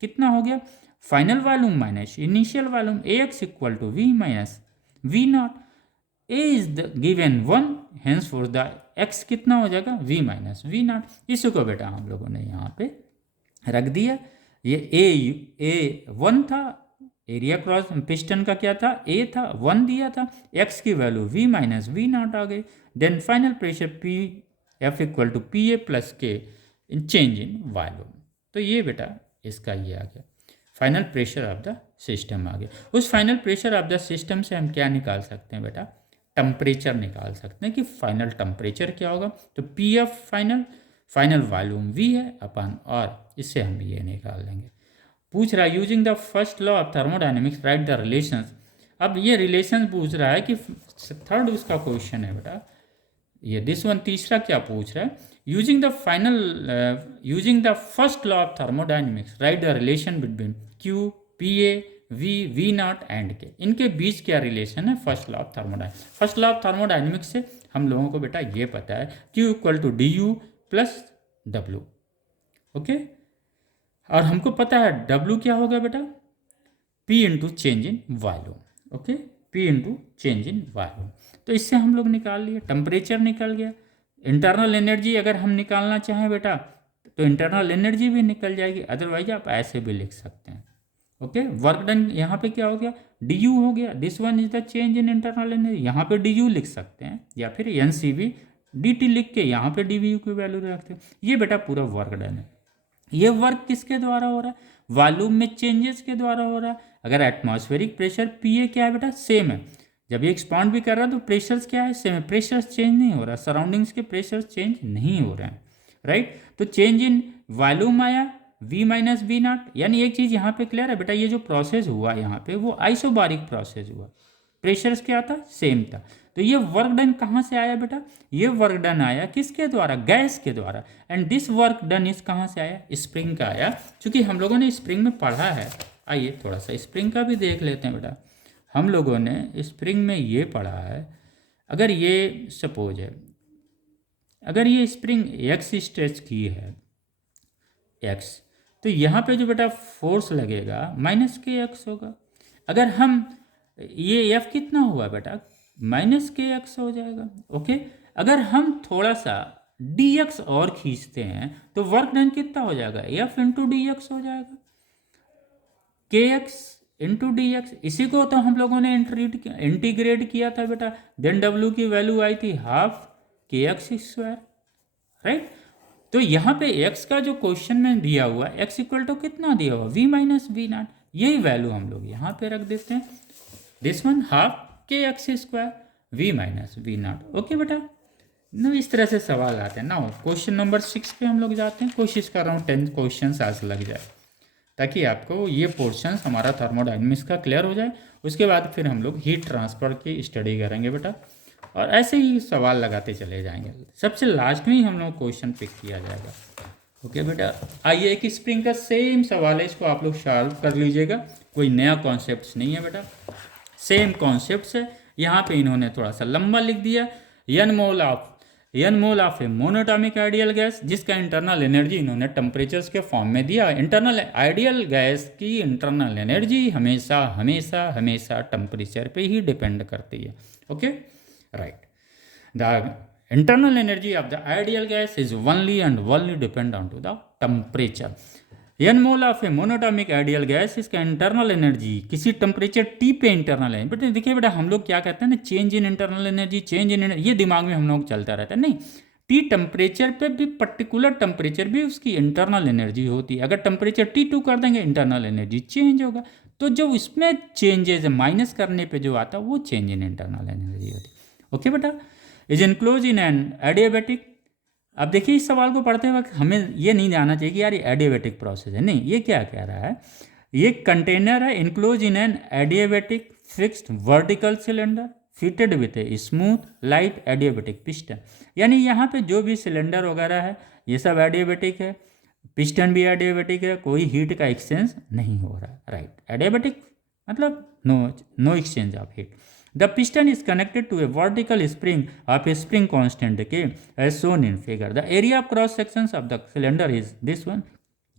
कितना हो गया? Final volume minus initial volume, A X equal to V minus V nought. A is the given 1, hence for the X कितना हो जाएगा? V minus V nought. इसको बेटा हम लोगों ने यहाँ पे रख दिया। ये ए 1 था, एरिया क्रॉस पिस्टन का क्या था, ए था, 1 दिया था, एक्स की value V minus V naught आ गई। Then final pressure P F equal to P A plus K in change in volume. तो ये बेटा इसका ये आ गया final pressure of the system आ गया। उस final pressure of the system से हम क्या निकाल सकते हैं बेटा, टेम्परेचर निकाल सकते हैं कि फाइनल टेम्परेचर क्या होगा। तो P F final volume V है अपन, और इससे हम ये निकाल लेंगे। पूछ रहा है using the first law of thermodynamics write the relations. अब ये रिलेशन पूछ रहा है कि थर्ड उसका क्वेश्चन है बेटा ये, दिस वन तीसरा क्या पूछ रहा है, using the first law of thermodynamics write the relation between Q P A V V nought and K, इनके बीच क्या रिलेशन है first law of thermodynamics. First law of thermodynamics से हम लोगों को बेटा ये पता है Q equal to D U plus W. Okay, और हमको पता है डब्ल्यू क्या होगा बेटा, P into change in volume. Okay, P into change in volume. तो इससे हम लोग निकाल लिए, टेम्परेचर निकल गया। इंटरनल एनर्जी अगर हम निकालना चाहें बेटा तो इंटरनल एनर्जी भी निकल जाएगी, अदरवाइज आप ऐसे भी लिख सकते हैं। ओके, वर्क डन यहाँ पे क्या हो गया, डी यू हो गया, this one is the change in internal energy, यहाँ पे डी यू लिख सकते हैं या फिर N C V D T लिख के यहाँ पे डी वी यू की वैल्यू रखते हैं। ये बेटा पूरा वर्क डन है। ये वर्क किसके द्वारा हो रहा है, वॉल्यूम में चेंजेस के द्वारा हो रहा है। अगर एटमॉस्फेरिक प्रेशर पी ए क्या है बेटा, सेम है, जब ये एक्सपांड भी कर रहा है तो प्रेशर्स क्या है, सेम है, प्रेशर्स चेंज नहीं हो रहा, सराउंडिंग्स के प्रेशर्स चेंज नहीं हो रहे हैं, राइट। तो चेंज इन वॉल्यूम आया v माइनस वी नॉट, यानी एक चीज़ यहाँ पे क्लियर है बेटा, ये जो प्रोसेस हुआ यहाँ पे वो आइसोबारिक प्रोसेस हुआ, प्रेशर्स क्या था, सेम था। तो ये वर्क डन कहाँ से आया बेटा, ये वर्क डन आया किसके द्वारा, गैस के द्वारा। एंड दिस वर्क डन इस कहाँ से आया, स्प्रिंग का आया, क्योंकि हम लोगों ने स्प्रिंग में पढ़ा है। आइए थोड़ा सा स्प्रिंग का भी देख लेते हैं बेटा। हम लोगों ने स्प्रिंग में ये पढ़ा है, अगर ये सपोज है, अगर ये स्प्रिंग एक्स स्ट्रेच की है एक्स, तो यहाँ पे जो बेटा फोर्स लगेगा माइनस के एक्स होगा। अगर हम ये एफ कितना हुआ बेटा, माइनस के एक्स हो जाएगा। ओके, अगर हम थोड़ा सा डी एक्स और खींचते हैं तो वर्क डन कितना हो जाएगा, एफ इंटू डी एक्स हो जाएगा, के एक्स इंटू डी एक्स। इसी को तो हम लोगों ने इंटीग्रेट किया था बेटा, देन डब्ल्यू की वैल्यू आई थी half K X square, right. तो यहाँ पे x का जो क्वेश्चन में दिया हुआ x इक्वल टू कितना दिया हुआ, v माइनस वी नॉट, यही वैल्यू हम लोग यहाँ पे रख देते हैं, this one half K X square v minus V nought. Okay बेटा, नो इस तरह से सवाल आते हैं ना। क्वेश्चन नंबर 6 पे हम लोग जाते हैं, कोशिश कर रहा हूँ 10 क्वेश्चन आज लग जाए, ताकि आपको ये पोर्शन हमारा थर्मोडायनेमिक्स का क्लियर हो जाए। उसके बाद फिर हम लोग हीट ट्रांसफर की स्टडी करेंगे बेटा, और ऐसे ही सवाल लगाते चले जाएंगे, सबसे लास्ट में ही हम लोग क्वेश्चन पिक किया जाएगा। ओके बेटा, आइए एक स्प्रिंग का सेम सवाल है, इसको आप लोग सॉल्व कर लीजिएगा, कोई नया कॉन्सेप्ट नहीं है बेटा, सेम कॉन्सेप्ट है। यहाँ पे इन्होंने थोड़ा सा लंबा लिख दिया, N mole of a monatomic ideal gas, जिसका इंटरनल एनर्जी इन्होंने टेम्परेचर्स के फॉर्म में दिया। इंटरनल आइडियल गैस की इंटरनल एनर्जी हमेशा हमेशा हमेशा टेम्परेचर पे ही डिपेंड करती है। Okay, right, the internal energy of the ideal gas is only and only depend on to the temperature। n mole of a monatomic ideal gas, इसका internal energy किसी temperature T पे internal है। But देखिए बेटा, हम लोग क्या कहते हैं ना, change in internal energy, change in energy, ये दिमाग में हम लोग चलता रहता है। नहीं, टी टेम्परेचर पे भी, पर्टिकुलर टेम्परेचर भी उसकी इंटरनल एनर्जी होती है। अगर टेम्परेचर T2 कर देंगे इंटरनल एनर्जी चेंज होगा, तो जो इसमें चेंजेस माइनस करने पे जो आता है वो चेंज इन इंटरनल एनर्जी होती है। ओके बेटा, is enclose in an adiabatic. अब देखिए इस सवाल को पढ़ते वक्त हमें ये नहीं जानना चाहिए कि यार ये एडियाबैटिक प्रोसेस है, नहीं, ये क्या कह रहा है, ये कंटेनर है enclose in an adiabatic fixed vertical cylinder fitted with a smooth light adiabatic piston. यानी यहाँ पे जो भी सिलेंडर वगैरह है ये सब एडियाबैटिक है, पिस्टन भी एडियाबैटिक है, कोई हीट का एक्सचेंज नहीं हो रहा है, राइट। एडियाबैटिक मतलब no exchange of heat. The piston is connected to a vertical spring of a spring constant K as shown in figure. The area of cross sections of the cylinder is this one.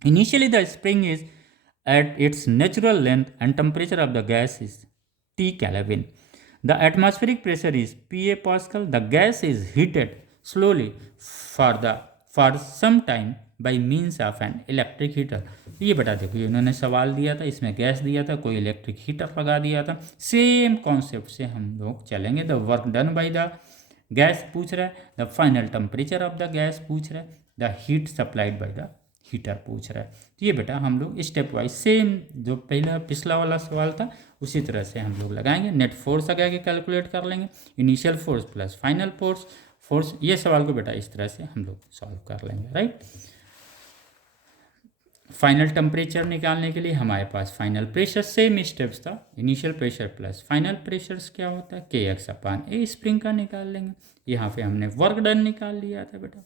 Initially the spring is at its natural length and temperature of the gas is T Kelvin. The atmospheric pressure is PA Pascal. The gas is heated slowly for some time by means of an electric heater. ये बेटा देखो इन्होंने सवाल दिया था, इसमें gas दिया था, कोई इलेक्ट्रिक हीटर लगा दिया था। सेम कॉन्सेप्ट से हम लोग चलेंगे। The work done by the gas पूछ रहा है, the final temperature of the gas पूछ रहा है, the heat supplied by the heater पूछ रहा है। तो ये बेटा हम लोग स्टेप वाइज सेम जो पहला पिछला वाला सवाल था उसी तरह से हम लोग लगाएंगे। नेट फोर्स आगे आगे कैलकुलेट कर लेंगे, initial force plus final force ये सवाल को बेटा इस तरह से हम लोग सॉल्व कर लेंगे, राइट। फाइनल टेम्परेचर निकालने के लिए हमारे पास फाइनल प्रेशर सेम स्टेप्स था, initial pressure plus final pressures क्या होता है kx/a स्प्रिंग का निकाल लेंगे। यहाँ पे हमने वर्क डन निकाल लिया था बेटा,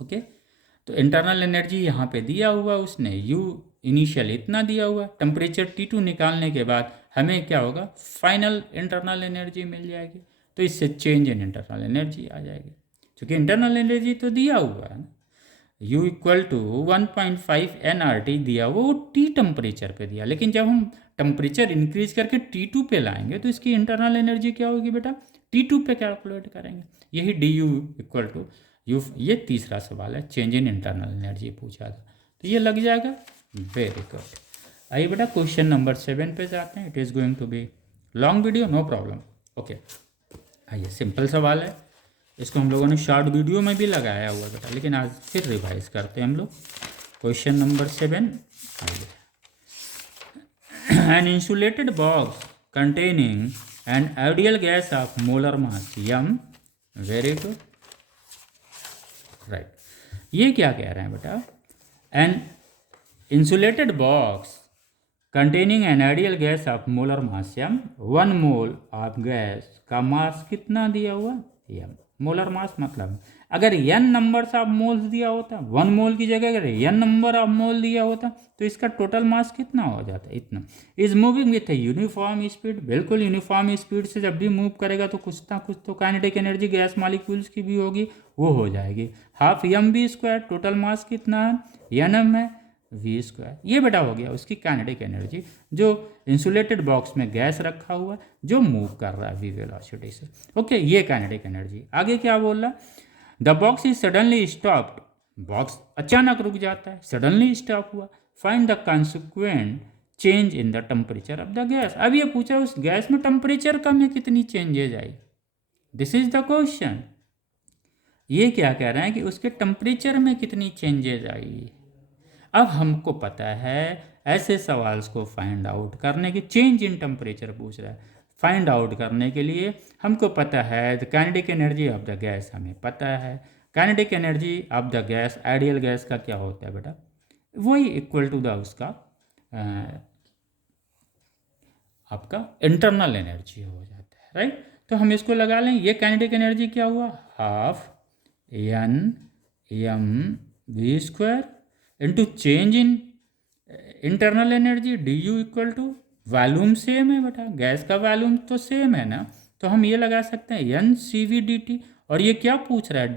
ओके। तो इंटरनल एनर्जी यहाँ पे दिया हुआ उसने U इनिशियल इतना दिया हुआ, टेम्परेचर T2 निकालने के बाद हमें क्या होगा फाइनल इंटरनल एनर्जी मिल जाएगी। तो इससे चेंज इन इंटरनल एनर्जी आ जाएगी, क्योंकि इंटरनल एनर्जी तो दिया हुआ है ना, U इक्वल टू 1.5 nRT दिया वो T टेम्परेचर पे दिया, लेकिन जब हम टेम्परेचर इंक्रीज करके T2 पे लाएंगे तो इसकी इंटरनल एनर्जी क्या होगी बेटा T2 पे कैलकुलेट करेंगे। यही du इक्वल टू यू, ये तीसरा सवाल है, चेंज इन इंटरनल एनर्जी पूछा था, तो ये लग जाएगा। Very good. आइए बेटा क्वेश्चन नंबर 7 पे जाते हैं। It is going to be long video, no problem, okay. आइए सिंपल सवाल है, इसको हम लोगों ने शॉर्ट वीडियो में भी लगाया हुआ बेटा, लेकिन आज फिर रिवाइज करते हैं हम लोग। क्वेश्चन नंबर 7, आइए। An insulated box containing an ideal gas of molar mass m, very good, right. ये क्या कह रहे हैं बेटा, an insulated box containing an ideal gas of molar mass m, 1 mole of gas का मास कितना दिया हुआ m। मोलर मास मतलब अगर n नंबर ऑफ मोल्स दिया होता, 1 मोल की जगह अगर n नंबर ऑफ मोल दिया होता तो इसका टोटल मास कितना हो जाता, इतना। Is moving with a uniform speed, बिल्कुल यूनिफॉर्म स्पीड से जब भी मूव करेगा तो कुछ ना कुछ तो काइनेटिक एनर्जी गैस मॉलिक्यूल्स की भी होगी, वो हो जाएगी हाफ mv²। टोटल मास कितना है nm है v²। ये बेटा हो गया उसकी काइनेटिक एनर्जी, जो इंसुलेटेड बॉक्स में गैस रखा हुआ है जो मूव कर रहा है v वेलोसिटी से, ओके। ये काइनेटिक एनर्जी। आगे क्या बोल रहा, the box is suddenly stopped, box अचानक रुक जाता है, सडनली स्टॉप हुआ। Find the consequent change in the temperature of the gas. अब ये पूछा उस गैस में टेम्परेचर का में कितनी changes I, this is the question. ये क्या कह रहे हैं कि उसके टेम्परेचर में कितनी चेंजेज आई। अब हमको पता है ऐसे सवाल्स को फाइंड आउट करने की, चेंज इन टेम्परेचर पूछ रहा है, फाइंड आउट करने के लिए हमको पता है the kinetic energy of the gas, हमें पता है kinetic energy of the gas, ideal gas का क्या होता है बेटा, वही इक्वल टू द उसका आपका इंटरनल एनर्जी हो जाता है, राइट। तो हम इसको लगा लें, ये काइनेटिक एनर्जी क्या हुआ half n m v² into change in internal energy du equal to volume same है बेटा, गैस का वॉल्यूम तो सेम है ना, तो हम ये लगा सकते हैं n cv dt। और ये क्या पूछ रहा है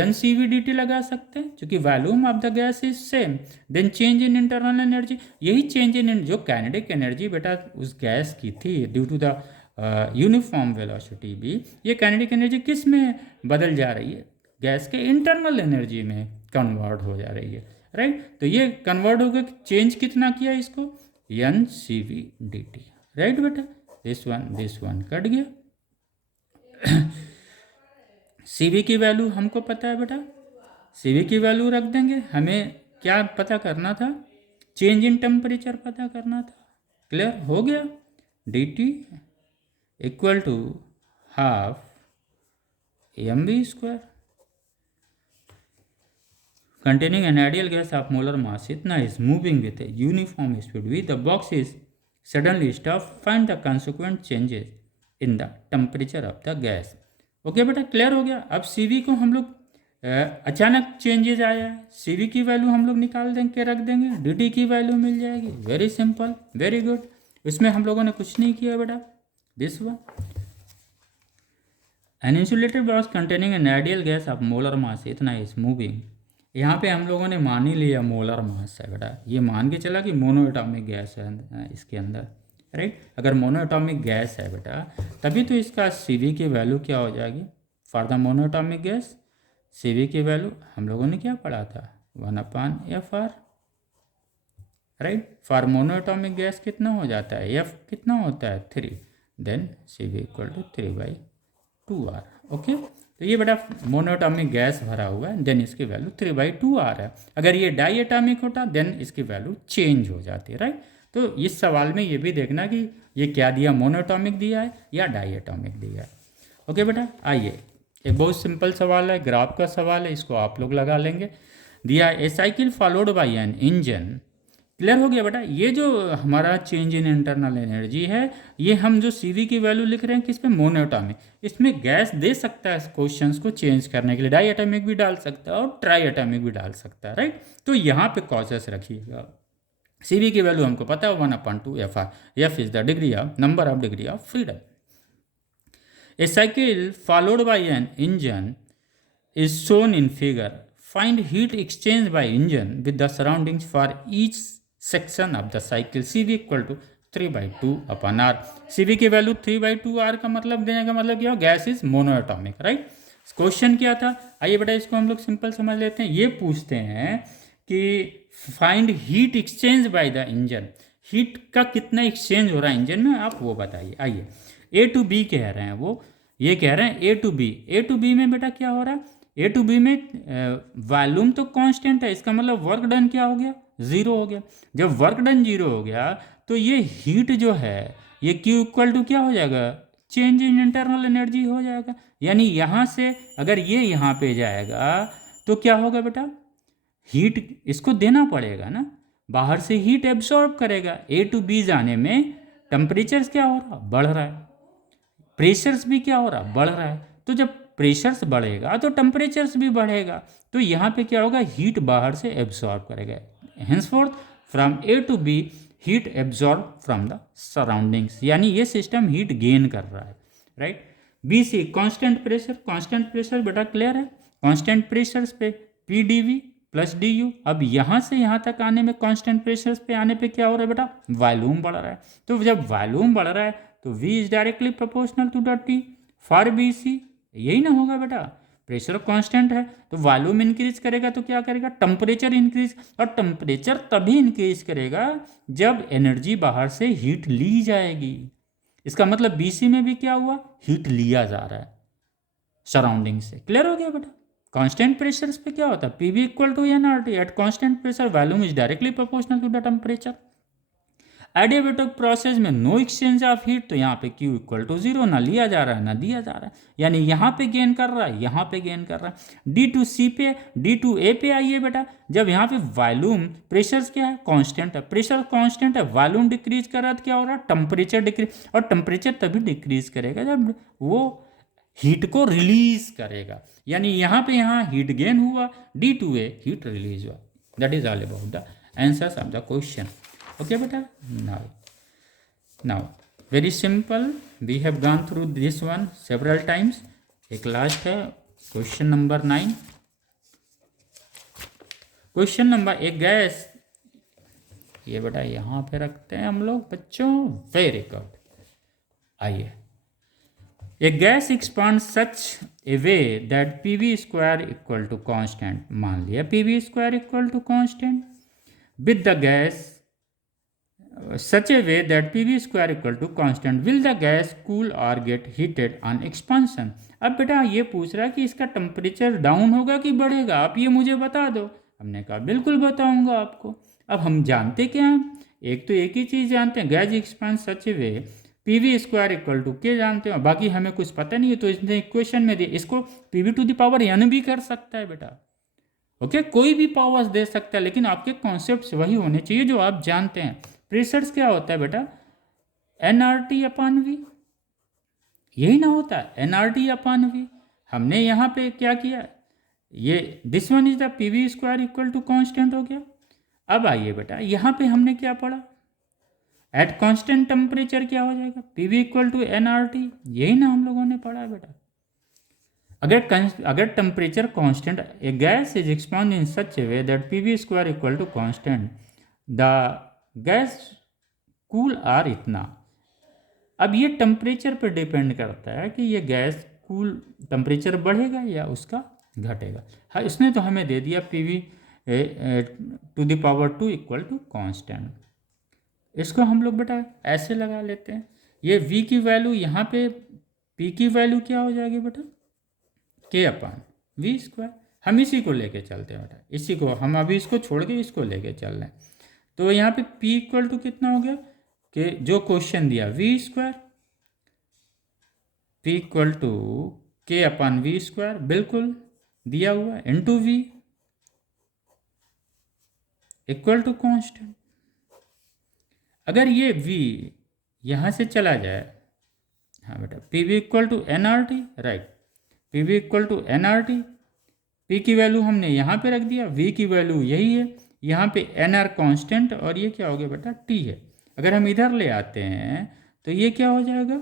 n cv dt लगा सकते हैं क्योंकि volume of the gas is same. Then change in internal energy, यही चेंज इन जो काइनेटिक एनर्जी बेटा उस गैस की थी due to the uniform velocity भी, ये काइनेटिक एनर्जी किस में बदल जा रही है, गैस के इंटरनल एनर्जी में कन्वर्ट हो जा रही है, राइट। तो ये कन्वर्ट होकर चेंज कितना किया इसको n cv dt, राइट बेटा। दिस वन कट गया। cv की वैल्यू हमको पता है बेटा, cv की वैल्यू रख देंगे। हमें क्या पता करना था, चेंज इन टेम्परेचर पता करना था, क्लियर हो गया। dt equal to half mv² containing an ideal gas of molar mass इतना is moving with a uniform speed v, the box is suddenly stopped, find the consequent changes in the temperature of the gas। Okay बेटा clear हो गया। अब cv को हम लोग अचानक changes आया है, cv की वैल्यू हम लोग निकाल देंगे, रख देंगे, dt की वैल्यू मिल जाएगी। Very simple, very good. इसमें हम लोगों ने कुछ नहीं किया बेटा। This one an insulated box containing an ideal gas of molar mass इतना इज मूविंग। यहाँ पे हम लोगों ने मान ही लिया मोलर मास है बेटा, ये मान के चला कि मोनो एटॉमिक गैस है इसके अंदर, राइट। अगर मोनो एटॉमिक गैस है बेटा तभी तो इसका cv की वैल्यू क्या हो जाएगी for the monoatomic gas. cv की वैल्यू हम लोगों ने क्या पढ़ा था 1/F R, right. For monoatomic gas कितना हो जाता है, F कितना होता है 3, then CV equal to 3/2R। Okay, तो ये बेटा मोनोएटॉमिक गैस भरा हुआ है, देन इसकी वैल्यू 3/2R है। अगर ये डाई एटॉमिक होता देन इसकी वैल्यू चेंज हो जाती है, राइट। तो इस सवाल में ये भी देखना कि ये क्या दिया, मोनोएटॉमिक दिया है या डाई एटॉमिक दिया है। ओके बेटा, आइए एक बहुत सिंपल सवाल है, ग्राफ का सवाल है, इसको आप लोग लगा लेंगे। दिया a cycle followed by an engine. Clear हो गया बेटा, ये जो हमारा चेंज इन इंटरनल एनर्जी है, ये हम जो CV की वैल्यू लिख रहे हैं किस पे, मोनोएटॉमिक। इसमें गैस दे सकता है क्वेश्चंस को चेंज करने के लिए, डाई एटॉमिक भी डाल सकता है और ट्राई एटॉमिक भी डाल सकता है, राइट। तो यहाँ पे कॉसेस रखिएगा। CV की वैल्यू हमको पता है 1/2FR। F is the degree of number of degree of freedom. A cycle followed by an engine is shown in figure. Find heat exchange by engine with the surroundings for each section of the cycle. CV equal to 3/2/R। CV की value 3/2R का मतलब देने का मतलब क्या हो, gas is monoatomic, right. Question क्या था, आइए बेटा इसको हम लोग सिंपल समझ लेते हैं। ये पूछते हैं कि find heat exchange by the engine, heat का कितना एक्सचेंज हो रहा है इंजन में, आप वो बताइए। आइए A to B कह रहे हैं, वो ये कह रहे हैं A to B। A to B में बेटा क्या हो रहा है, A to B में वॉल्यूम तो कांस्टेंट है, इसका मतलब वर्क डन क्या हो गया, 0 हो गया। जब वर्क डन 0 हो गया तो ये हीट जो है ये Q इक्वल टू क्या हो जाएगा, चेंज इन इंटरनल एनर्जी हो जाएगा। यानी यहाँ से अगर ये यहाँ पे जाएगा तो क्या होगा बेटा, हीट इसको देना पड़ेगा ना, बाहर से हीट एब्सॉर्ब करेगा। A to B जाने में टेम्परेचर क्या हो रहा, बढ़ रहा है, प्रेशर्स भी क्या हो रहा, बढ़ रहा है। तो जब प्रेशर्स बढ़ेगा तो टेम्परेचर्स भी बढ़ेगा, तो यहाँ पे क्या होगा, हीट बाहर से एब्सॉर्ब करेगा। Henceforth from A to B heat absorb from the surroundings, यानी ये सिस्टम हीट गेन कर रहा है, राइट। B से कांस्टेंट प्रेशर, कांस्टेंट प्रेशर बेटा क्लियर है, कांस्टेंट प्रेशर्स पे PdV प्लस DU। अब यहाँ से यहाँ तक आने में कांस्टेंट प्रेशर्स पे आने पे क्या हो रहा है बेटा, वॉल्यूम बढ़ रहा है। तो जब वॉल्यूम बढ़ रहा है तो V is directly proportional to the T for BC, यही ना होगा बेटा, प्रेशर कांस्टेंट है तो वॉल्यूम इंक्रीज करेगा तो क्या करेगा, टेम्परेचर इंक्रीज। और टेम्परेचर तभी इंक्रीज करेगा जब एनर्जी बाहर से हीट ली जाएगी। इसका मतलब BC में भी क्या हुआ, हीट लिया जा रहा है सराउंडिंग से। क्लियर हो गया बेटा। कांस्टेंट प्रेशर्स पे क्या होता है, PV equal to nRT। At constant pressure volume is directly proportional to the temperature. Adiabatic process में नो एक्सचेंज ऑफ हीट, तो यहाँ पे Q इक्वल टू 0, ना लिया जा रहा है ना दिया जा रहा है, यानी यहाँ पे गेन कर रहा है, यहाँ पे गेन कर रहा है। D to C पे, D to A पे आइए बेटा, जब यहाँ पे वॉल्यूम प्रेशर क्या है, कांस्टेंट है, प्रेशर कांस्टेंट है, वॉल्यूम डिक्रीज कर रहा है तो क्या हो रहा है, टेम्परेचर डिक्रीज। और टेम्परेचर तभी डिक्रीज करेगा जब वो हीट को रिलीज करेगा, यानी यहाँ पे यहाँ हीट गेन हुआ, D to A heat release हुआ। That is all about the answers of the question. Okay beta, now very simple, we have gone through this one several times। एक last है question number 9। Question number, एक gas, ये बेटा यहाँ पे रखते हैं हम लोग बच्चों, वेरी गुड। आइए, a gas expand such a way that PV square equal to constant. मान लिया PV square equal to constant with the gas such a way that PV square equal to constant, will the gas cool or get heated on expansion। अब बेटा ये पूछ रहा है कि इसका टेम्परेचर डाउन होगा कि बढ़ेगा, आप ये मुझे बता दो। हमने कहा बिल्कुल बताऊंगा आपको। अब हम जानते क्या हैं, एक तो एक ही चीज़ जानते हैं, gas expand such a way PV square equal to के जानते हो, बाकी हमें कुछ पता नहीं है। तो इसने इक्वेशन में दिया, इसको PV to the power n भी कर सकता है बेटा, ओके, कोई भी पावर्स दे सकता है, लेकिन आपके कॉन्सेप्ट वही होने चाहिए जो आप जानते हैं। प्रेशर्स क्या होता है बेटा, nRT अपॉन V, यही ना होता है, nRT अपॉन V। हमने यहाँ पे क्या किया, ये this one is the PV square equal to constant हो गया। अब आइए बेटा, यहाँ पे हमने क्या पढ़ा, एट कांस्टेंट टेम्परेचर क्या हो जाएगा, PV इक्वल टू nRT, यही ना हम लोगों ने पढ़ा बेटा। अगर temperature constant, a gas is expand in such a way that PV square equal to constant, the gas cool are इतना। अब ये टेम्परेचर पर डिपेंड करता है कि ये गैस कूल टेम्परेचर बढ़ेगा या उसका घटेगा। हाँ, इसने तो हमें दे दिया PV to the power 2 equal to constant. इसको हम लोग बेटा ऐसे लगा लेते हैं, ये v की वैल्यू यहाँ पे p की वैल्यू क्या हो जाएगी बेटा, k अपान वी स्क्वायर। हम इसी को लेके चलते हैं बेटा, इसी को हम अभी इसको छोड़ के इसको लेके चल रहे हैं। तो यहाँ पे p इक्वल टू कितना हो गया कि जो क्वेश्चन दिया V square, p equal to k upon V square बिल्कुल दिया हुआ है, into V equal to constant. अगर ये v यहाँ से चला जाए, हाँ बेटा P V equal to n R T, right, P V equal to n R T. P की वैल्यू हमने यहाँ पे रख दिया, v की वैल्यू यही है, यहाँ पे एन आर कॉन्स्टेंट और ये क्या हो गया बेटा t है। अगर हम इधर ले आते हैं तो ये क्या हो जाएगा,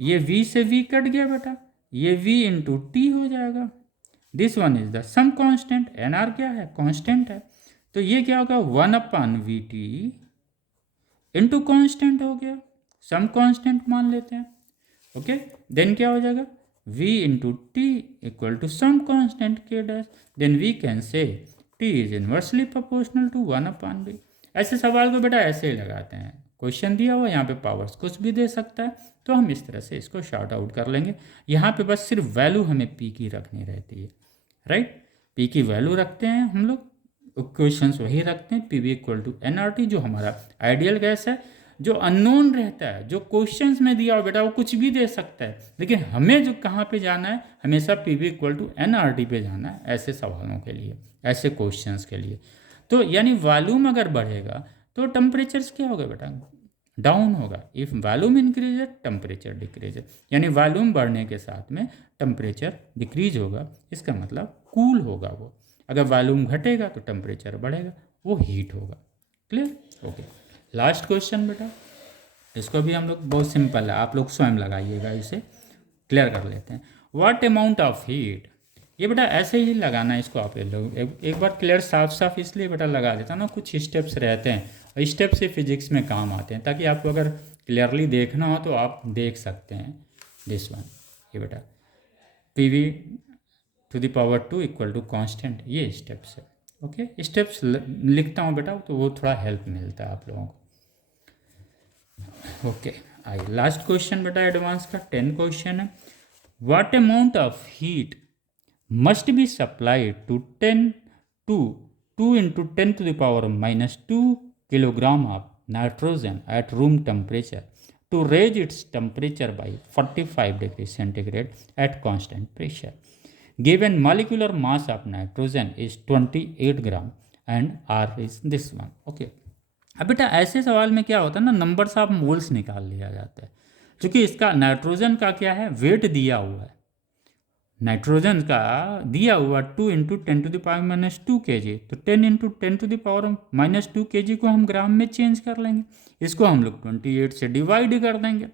ये v से v कट गया बेटा, ये v इंटू टी हो जाएगा। This one is the some constant, n R क्या है, कॉन्स्टेंट है। तो ये क्या होगा, 1 upon V T into constant हो गया, सम कॉन्स्टेंट मान लेते हैं। ओके, देन क्या हो जाएगा, v into T equal to some constant k dash, then we can say t is inversely proportional to 1 upon v। ऐसे सवाल को बेटा ऐसे ही लगाते हैं, क्वेश्चन दिया हुआ यहाँ पे पावर्स कुछ भी दे सकता है, तो हम इस तरह से इसको शॉर्ट आउट कर लेंगे। यहाँ पे बस सिर्फ वैल्यू हमें p की रखनी रहती है, राइट, p की वैल्यू रखते हैं हम लोग, क्वेश्चंस वही रखते हैं, P V equal to n R T जो हमारा आइडियल गैस है, जो अननोन रहता है, जो क्वेश्चंस में दिया हो बेटा वो कुछ भी दे सकता है, लेकिन हमें जो कहाँ पे जाना है, हमेशा P V equal to n R T पे जाना है, ऐसे सवालों के लिए, ऐसे क्वेश्चंस के लिए। तो यानी वॉल्यूम अगर बढ़ेगा तो टेम्परेचर्स क्या होगा बेटा, डाउन होगा। If volume increase temperature decrease, यानी वॉल्यूम बढ़ने के साथ में टेम्परेचर डिक्रीज होगा, इसका मतलब कूल होगा वो। अगर वॉल्यूम घटेगा तो टेम्परेचर बढ़ेगा, वो हीट होगा। Clear, okay. लास्ट क्वेश्चन बेटा, इसको भी हम लोग बहुत सिंपल है, आप लोग स्वयं लगाइएगा, इसे क्लियर कर लेते हैं। व्हाट अमाउंट ऑफ हीट, ये बेटा ऐसे ही लगाना है इसको, आप ये लोग एक बार क्लियर साफ साफ इसलिए बेटा लगा देता ना, कुछ स्टेप्स रहते हैं और स्टेप से फिजिक्स में काम आते हैं, ताकि आपको अगर क्लियरली देखना हो तो आप देख सकते हैं। दिस वन, ये बेटा P V to the power 2 equal to constant, ये स्टेप्स है। ओके, स्टेप्स लिखता हूँ बेटा, तो वो थोड़ा हेल्प मिलता है आप लोगों को। ओके, आई लास्ट क्वेश्चन बेटा एडवांस का 10 क्वेश्चन है। What amount of heat must be supplied to 2 into 10 to the power -2 kilogram of nitrogen at room temperature to raise its temperature by 45 degree centigrade at constant pressure. Given molecular mass of nitrogen is 28 gram and R is this one. Okay. अब बेटा ऐसे सवाल में क्या होता है ना, numbers of moles निकाल लिया जाता है, क्योंकि इसका नाइट्रोजन का क्या है, वेट दिया हुआ है, नाइट्रोजन का दिया हुआ 2 into 10 to the power -2 kg, तो 10 into 10 to the power -2 kg को हम ग्राम में चेंज कर लेंगे, इसको हम लोग 28 से डिवाइड कर देंगे,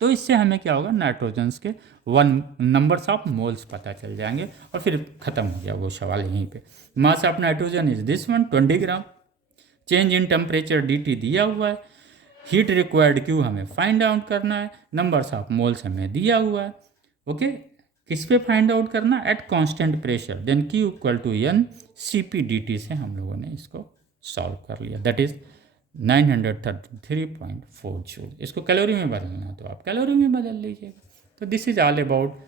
तो इससे हमें क्या होगा, नाइट्रोजन्स के नंबर्स ऑफ मोल्स पता चल जाएंगे, और फिर खत्म हो गया वो सवाल यहीं पे। Mass of nitrogen is this one 20 gram, change in temperature dt दिया हुआ है, हीट रिक्वायर्ड Q हमें फाइंड आउट करना है, नंबर्स ऑफ मोल्स हमें दिया हुआ है। ओके, किस पे फाइंड आउट करना, at constant pressure, then Q equal to n CP dt से हम लोगों ने इसको सॉल्व कर लिया, दैट इज 933.4 जूल। इसको कैलोरी में बदलना तो आप कैलोरी में बदल लीजिएगा। तो this is all about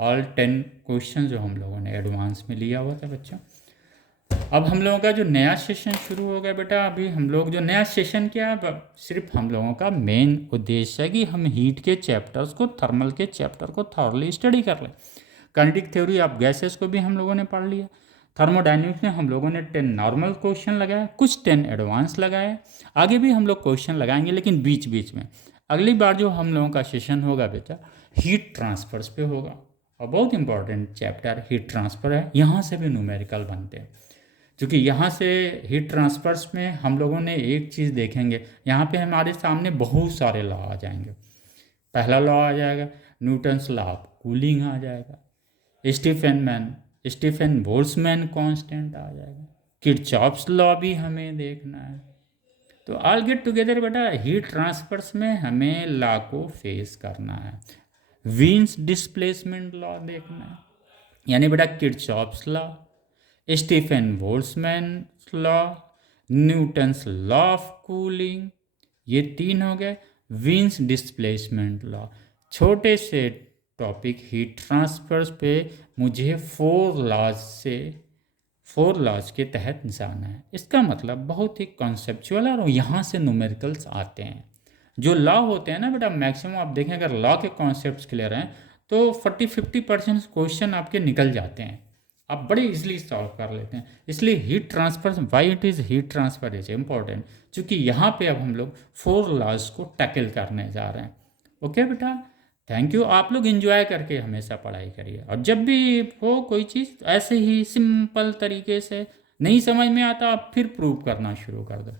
all 10 question जो हम लोगों ने एडवांस में लिया हुआ था बच्चों। अब हम लोगों का जो नया सेशन शुरू हो गया बेटा, अभी हम लोग जो नया सेशन क्या है, सिर्फ हम लोगों का मेन उद्देश्य है कि हम हीट के चैप्टर्स को, थर्मल के चैप्टर को थॉरली स्टडी कर लें। काइनेटिक थ्योरी ऑफ गैसेस को भी हम लोगों ने पढ़ लिया, थर्मोडाइनमिक्स में हम लोगों ने 10 नॉर्मल क्वेश्चन लगाया, कुछ 10 एडवांस लगाए, आगे भी हम लोग क्वेश्चन लगाएंगे, लेकिन बीच बीच में। अगली बार जो हम लोगों का सेशन होगा बेटा, हीट ट्रांसफर्स पे होगा, और बहुत इंपॉर्टेंट चैप्टर हीट ट्रांसफ़र है, यहाँ से भी न्यूमेरिकल बनते हैं, क्योंकि यहाँ से हीट ट्रांसफर्स में हम लोगों ने एक चीज़ देखेंगे, यहाँ पे हमारे सामने बहुत सारे लॉ आ जाएंगे। पहला लॉ आ जाएगा न्यूटन्स लॉ ऑफ कूलिंग आ जाएगा, स्टीफन बोल्ट्जमैन कांस्टेंट आ जाएगा, किरचॉफ्स लॉ भी हमें देखना है। तो ऑल गेट टुगेदर बेटा, हीट ट्रांसफर्स में हमें लॉ को फेस करना है, वीन्स डिस्प्लेसमेंट लॉ देखना है, यानी बेटा Kirchhoff's law, Stefan Boltzmann law, Newton's law of cooling, ये 3 हो गए। Wien's displacement law. छोटे से टॉपिक हीट ट्रांसफर्स पे मुझे 4 लॉज के तहत जाना है। इसका मतलब बहुत ही कॉन्सेप्चुअल है और यहाँ से न्यूमेरिकल्स आते हैं। जो लॉ होते हैं ना बेटा, मैक्सिमम आप देखें अगर लॉ के कॉन्सेप्ट्स क्लियर हैं तो 40-50% क्वेश्चन आपके निकल जाते हैं, आप बड़े इजीली सॉल्व कर लेते हैं। इसलिए heat transfer, why it is heat transfer is important, क्योंकि यहाँ पे अब हम लोग 4 लॉज को टैकल करने जा रहे हैं। ओके बेटा, थैंक यू। आप लोग एंजॉय करके हमेशा पढ़ाई करिए, और जब भी हो कोई चीज़ ऐसे ही सिंपल तरीके से नहीं समझ में आता आप फिर प्रूव करना शुरू कर दो।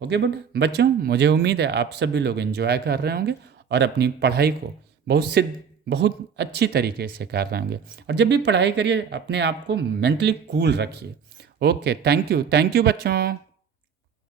ओके बेटा बच्चों, मुझे उम्मीद है आप सभी लोग एंजॉय कर रहे होंगे और अपनी पढ़ाई को बहुत अच्छी तरीके से कर रहे होंगे। और जब भी पढ़ाई करिए अपने आप को मेंटली कूल रखिए। ओके, थैंक यू बच्चों।